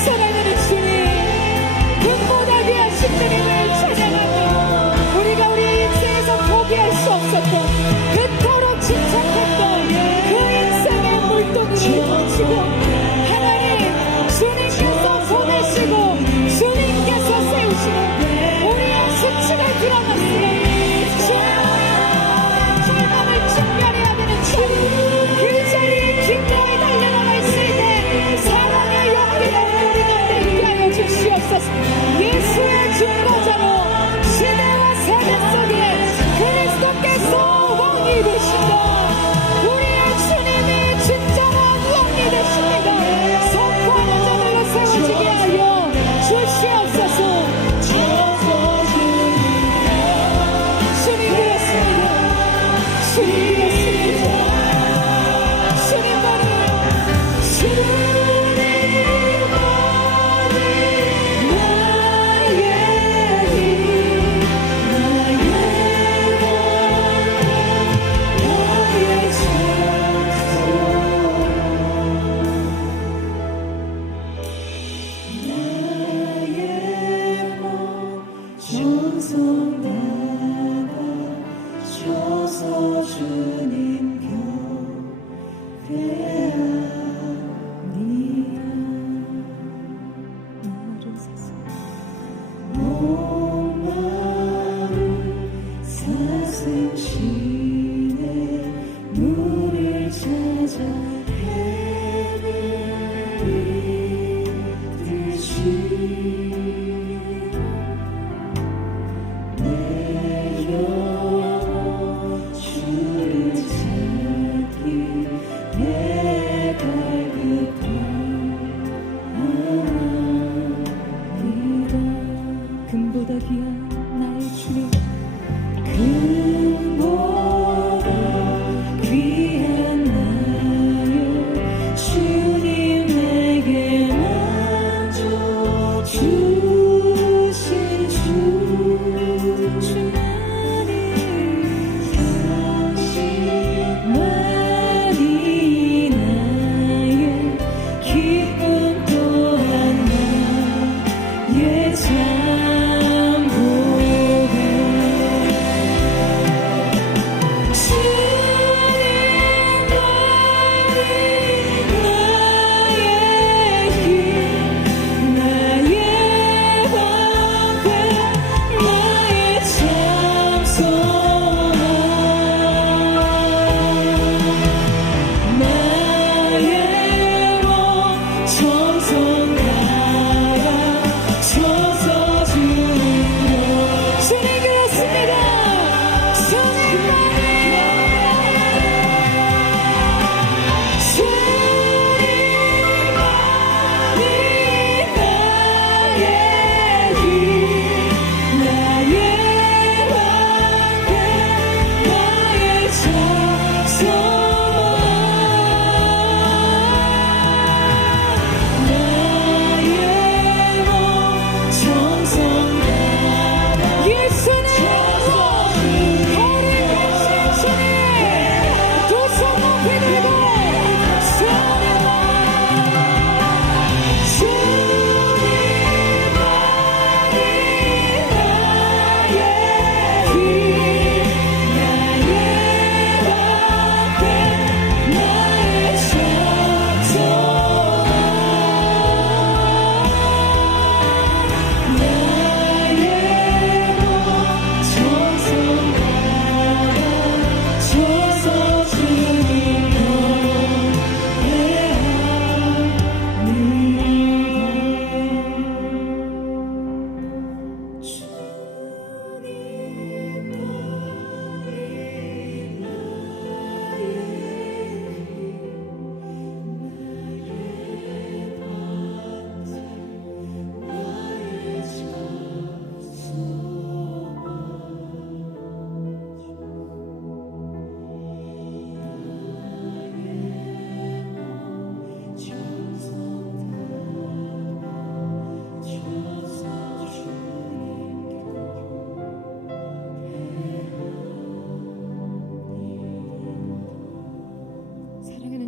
사랑하는 주님, 금보다 귀하신 주님을 찬양하며 우리가 우리의 인생에서 포기할 수 없었던, 그토록 집착했던 그 인생의 물동이를 던지고 주님께서 보내시고 주님께서 세우시는 우리의 수치를 드러났으니 절망을 직면해야 되는 자리, 그 자리에 기꺼이 달려나가 있을 때 사랑의 용기를 우리가 내게 하여 주시옵소서. 예수의 증거자로 시대와 세대 속에 그리스도께서 왕이 되신다. 우리의 주님이 진정한 왕이 되십니다. 세우시게 하여 주시옵소서. 주님 되었습니다. 주님 되었습니다. 주님만을, 주님만을 나의 힘, 나의 주를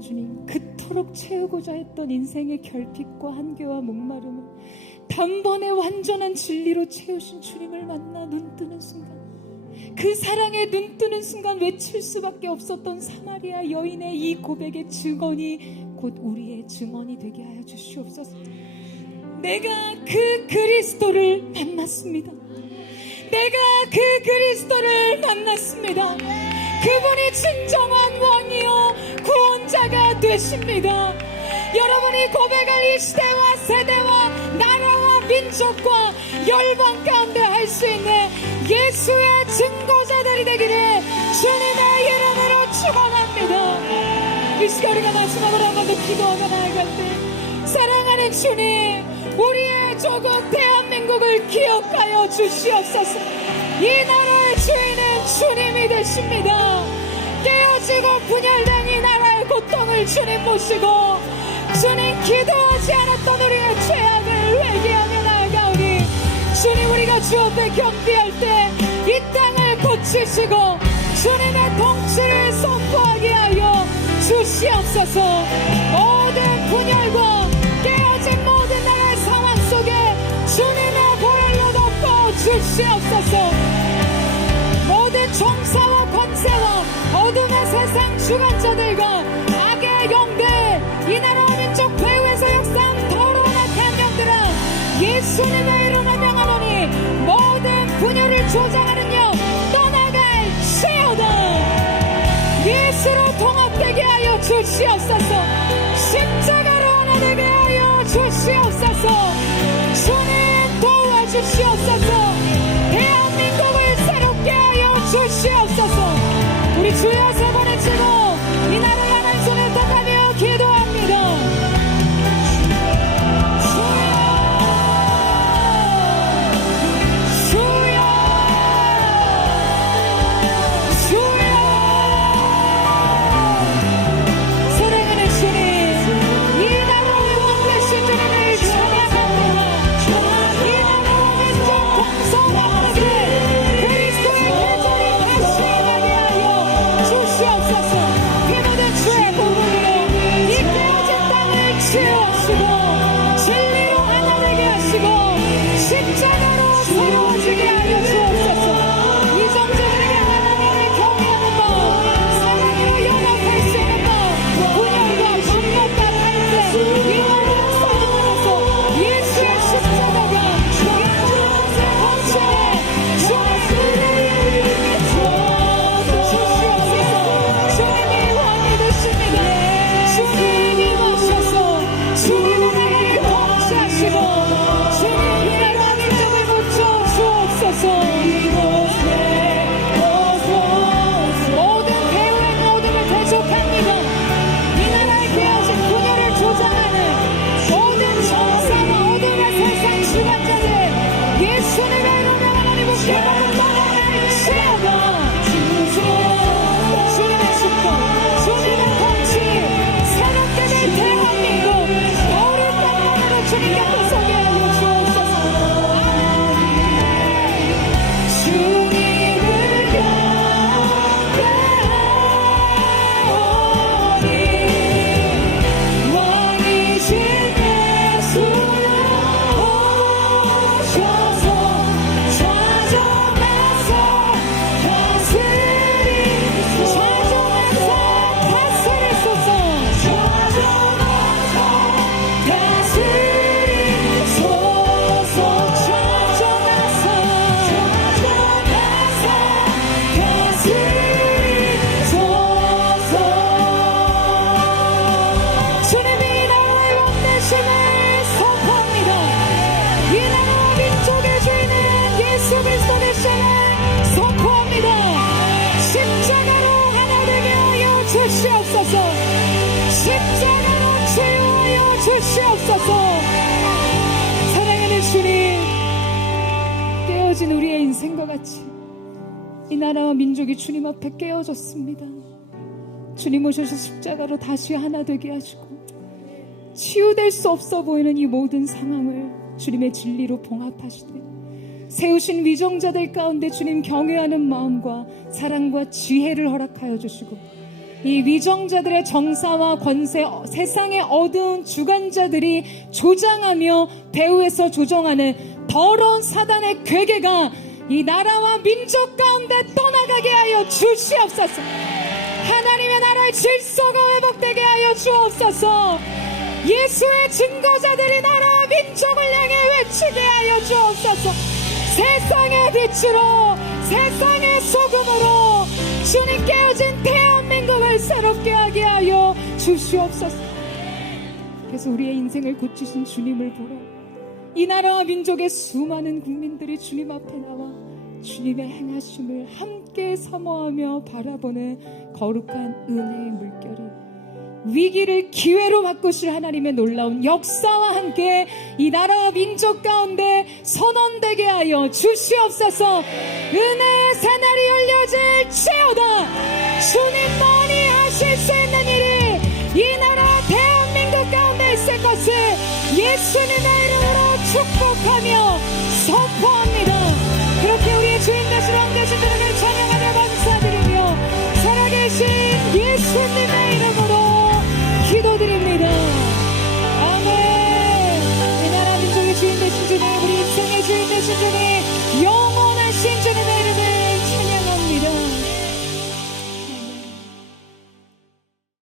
주님, 그토록 채우고자 했던 인생의 결핍과 한계와 목마름을 단번에 완전한 진리로 채우신 주님을 만나 눈뜨는 순간, 그 사랑에 눈뜨는 순간 외칠 수밖에 없었던 사마리아 여인의 이 고백의 증언이 곧 우리의 증언이 되게 하여 주시옵소서. 내가 그 그리스도를 만났습니다. 내가 그 그리스도를 만났습니다. 그분이 진정한 왕이요 구원자가 되십니다. 여러분이 고백할 이 시대와 세대와 나라와 민족과 열방 가운데 할 수 있는 예수의 증거자들이 되기를 주님의 이름으로 축원합니다. 이 시간 우리가 마지막으로 한 번 더 기도하며 나아갈 때, 사랑하는 주님, 우리의 조국 대한민국을 기억하여 주시옵소서. 이 나라의 주인은 주님이 되십니다. 깨어지고 분열된 이 나라의 고통을 주님 모시고, 주님 기도하지 않았던 우리의 죄악을 회개하며 나아가오니, 주님 우리가 주 앞에 경배할 때 이 땅을 고치시고 주님의 통치를 선포하게 하여 주시옵소서. 모든 분열과 깨어진 모든 나라의 상황 속에 주님의 보혈로 덮어 주시옵소서. 모든 정사와 권세와 어둠의 세상 주관자들과 악의 영들, 이 나라와 민족 배후에서 역사한 더러운 악한 영들아, 예수님의 이름으로 명하노니 모든 분열을 조장하는 영 떠나갈지어다. 예수로 통합되게 하여 주시옵소서. 십자가로 하나 되게 하여 주시옵소서. 주님 도와주시옵소서. 대한민국을 새롭게 하여 주시옵소서. 우리 주여 세 번을 치고 이 나라의 하나님 손을 탁하며 기도합니다. 십자가로 세워지게 하여 주옵소서. 이정도에게 하나님을 경외하는 마음, 사랑으로 연합할 수 있는 마음, 분열과 정력과 갈등, 이 나라를 사용하여서 예수의 십자가가 이곳에 헌신해 주옵소서. 주옵소서. 주님 주시옵소서. 십자가로 치유하여 주시옵소서. 사랑하는 주님, 깨어진 우리의 인생과 같이 이 나라와 민족이 주님 앞에 깨어졌습니다. 주님 오셔서 십자가로 다시 하나 되게 하시고 치유될 수 없어 보이는 이 모든 상황을 주님의 진리로 봉합하시되 세우신 위정자들 가운데 주님 경외하는 마음과 사랑과 지혜를 허락하여 주시고 이 위정자들의 정사와 권세, 세상의 어두운 주관자들이 조장하며 배후에서 조정하는 더러운 사단의 괴계가 이 나라와 민족 가운데 떠나가게 하여 주시옵소서. 하나님의 나라의 질서가 회복되게 하여 주옵소서. 예수의 증거자들이 나라와 민족을 향해 외치게 하여 주옵소서. 세상의 빛으로, 세상의 소금으로 주님 깨어진 대한민국을 새롭게 하게 하여 주시옵소서. 그래서 우리의 인생을 고치신 주님을 보러 이 나라와 민족의 수많은 국민들이 주님 앞에 나와 주님의 행하심을 함께 사모하며 바라보는 거룩한 은혜의 물결이 위기를 기회로 바꾸실 하나님의 놀라운 역사와 함께 이 나라와 민족 가운데 선언되게 하여 주시옵소서. 은혜의 새날이 열려질지어다. 주님만이 하실 수 있는 일이 이 나라 대한민국 가운데 있을 것을 예수님의 이름으로 축복하며 선포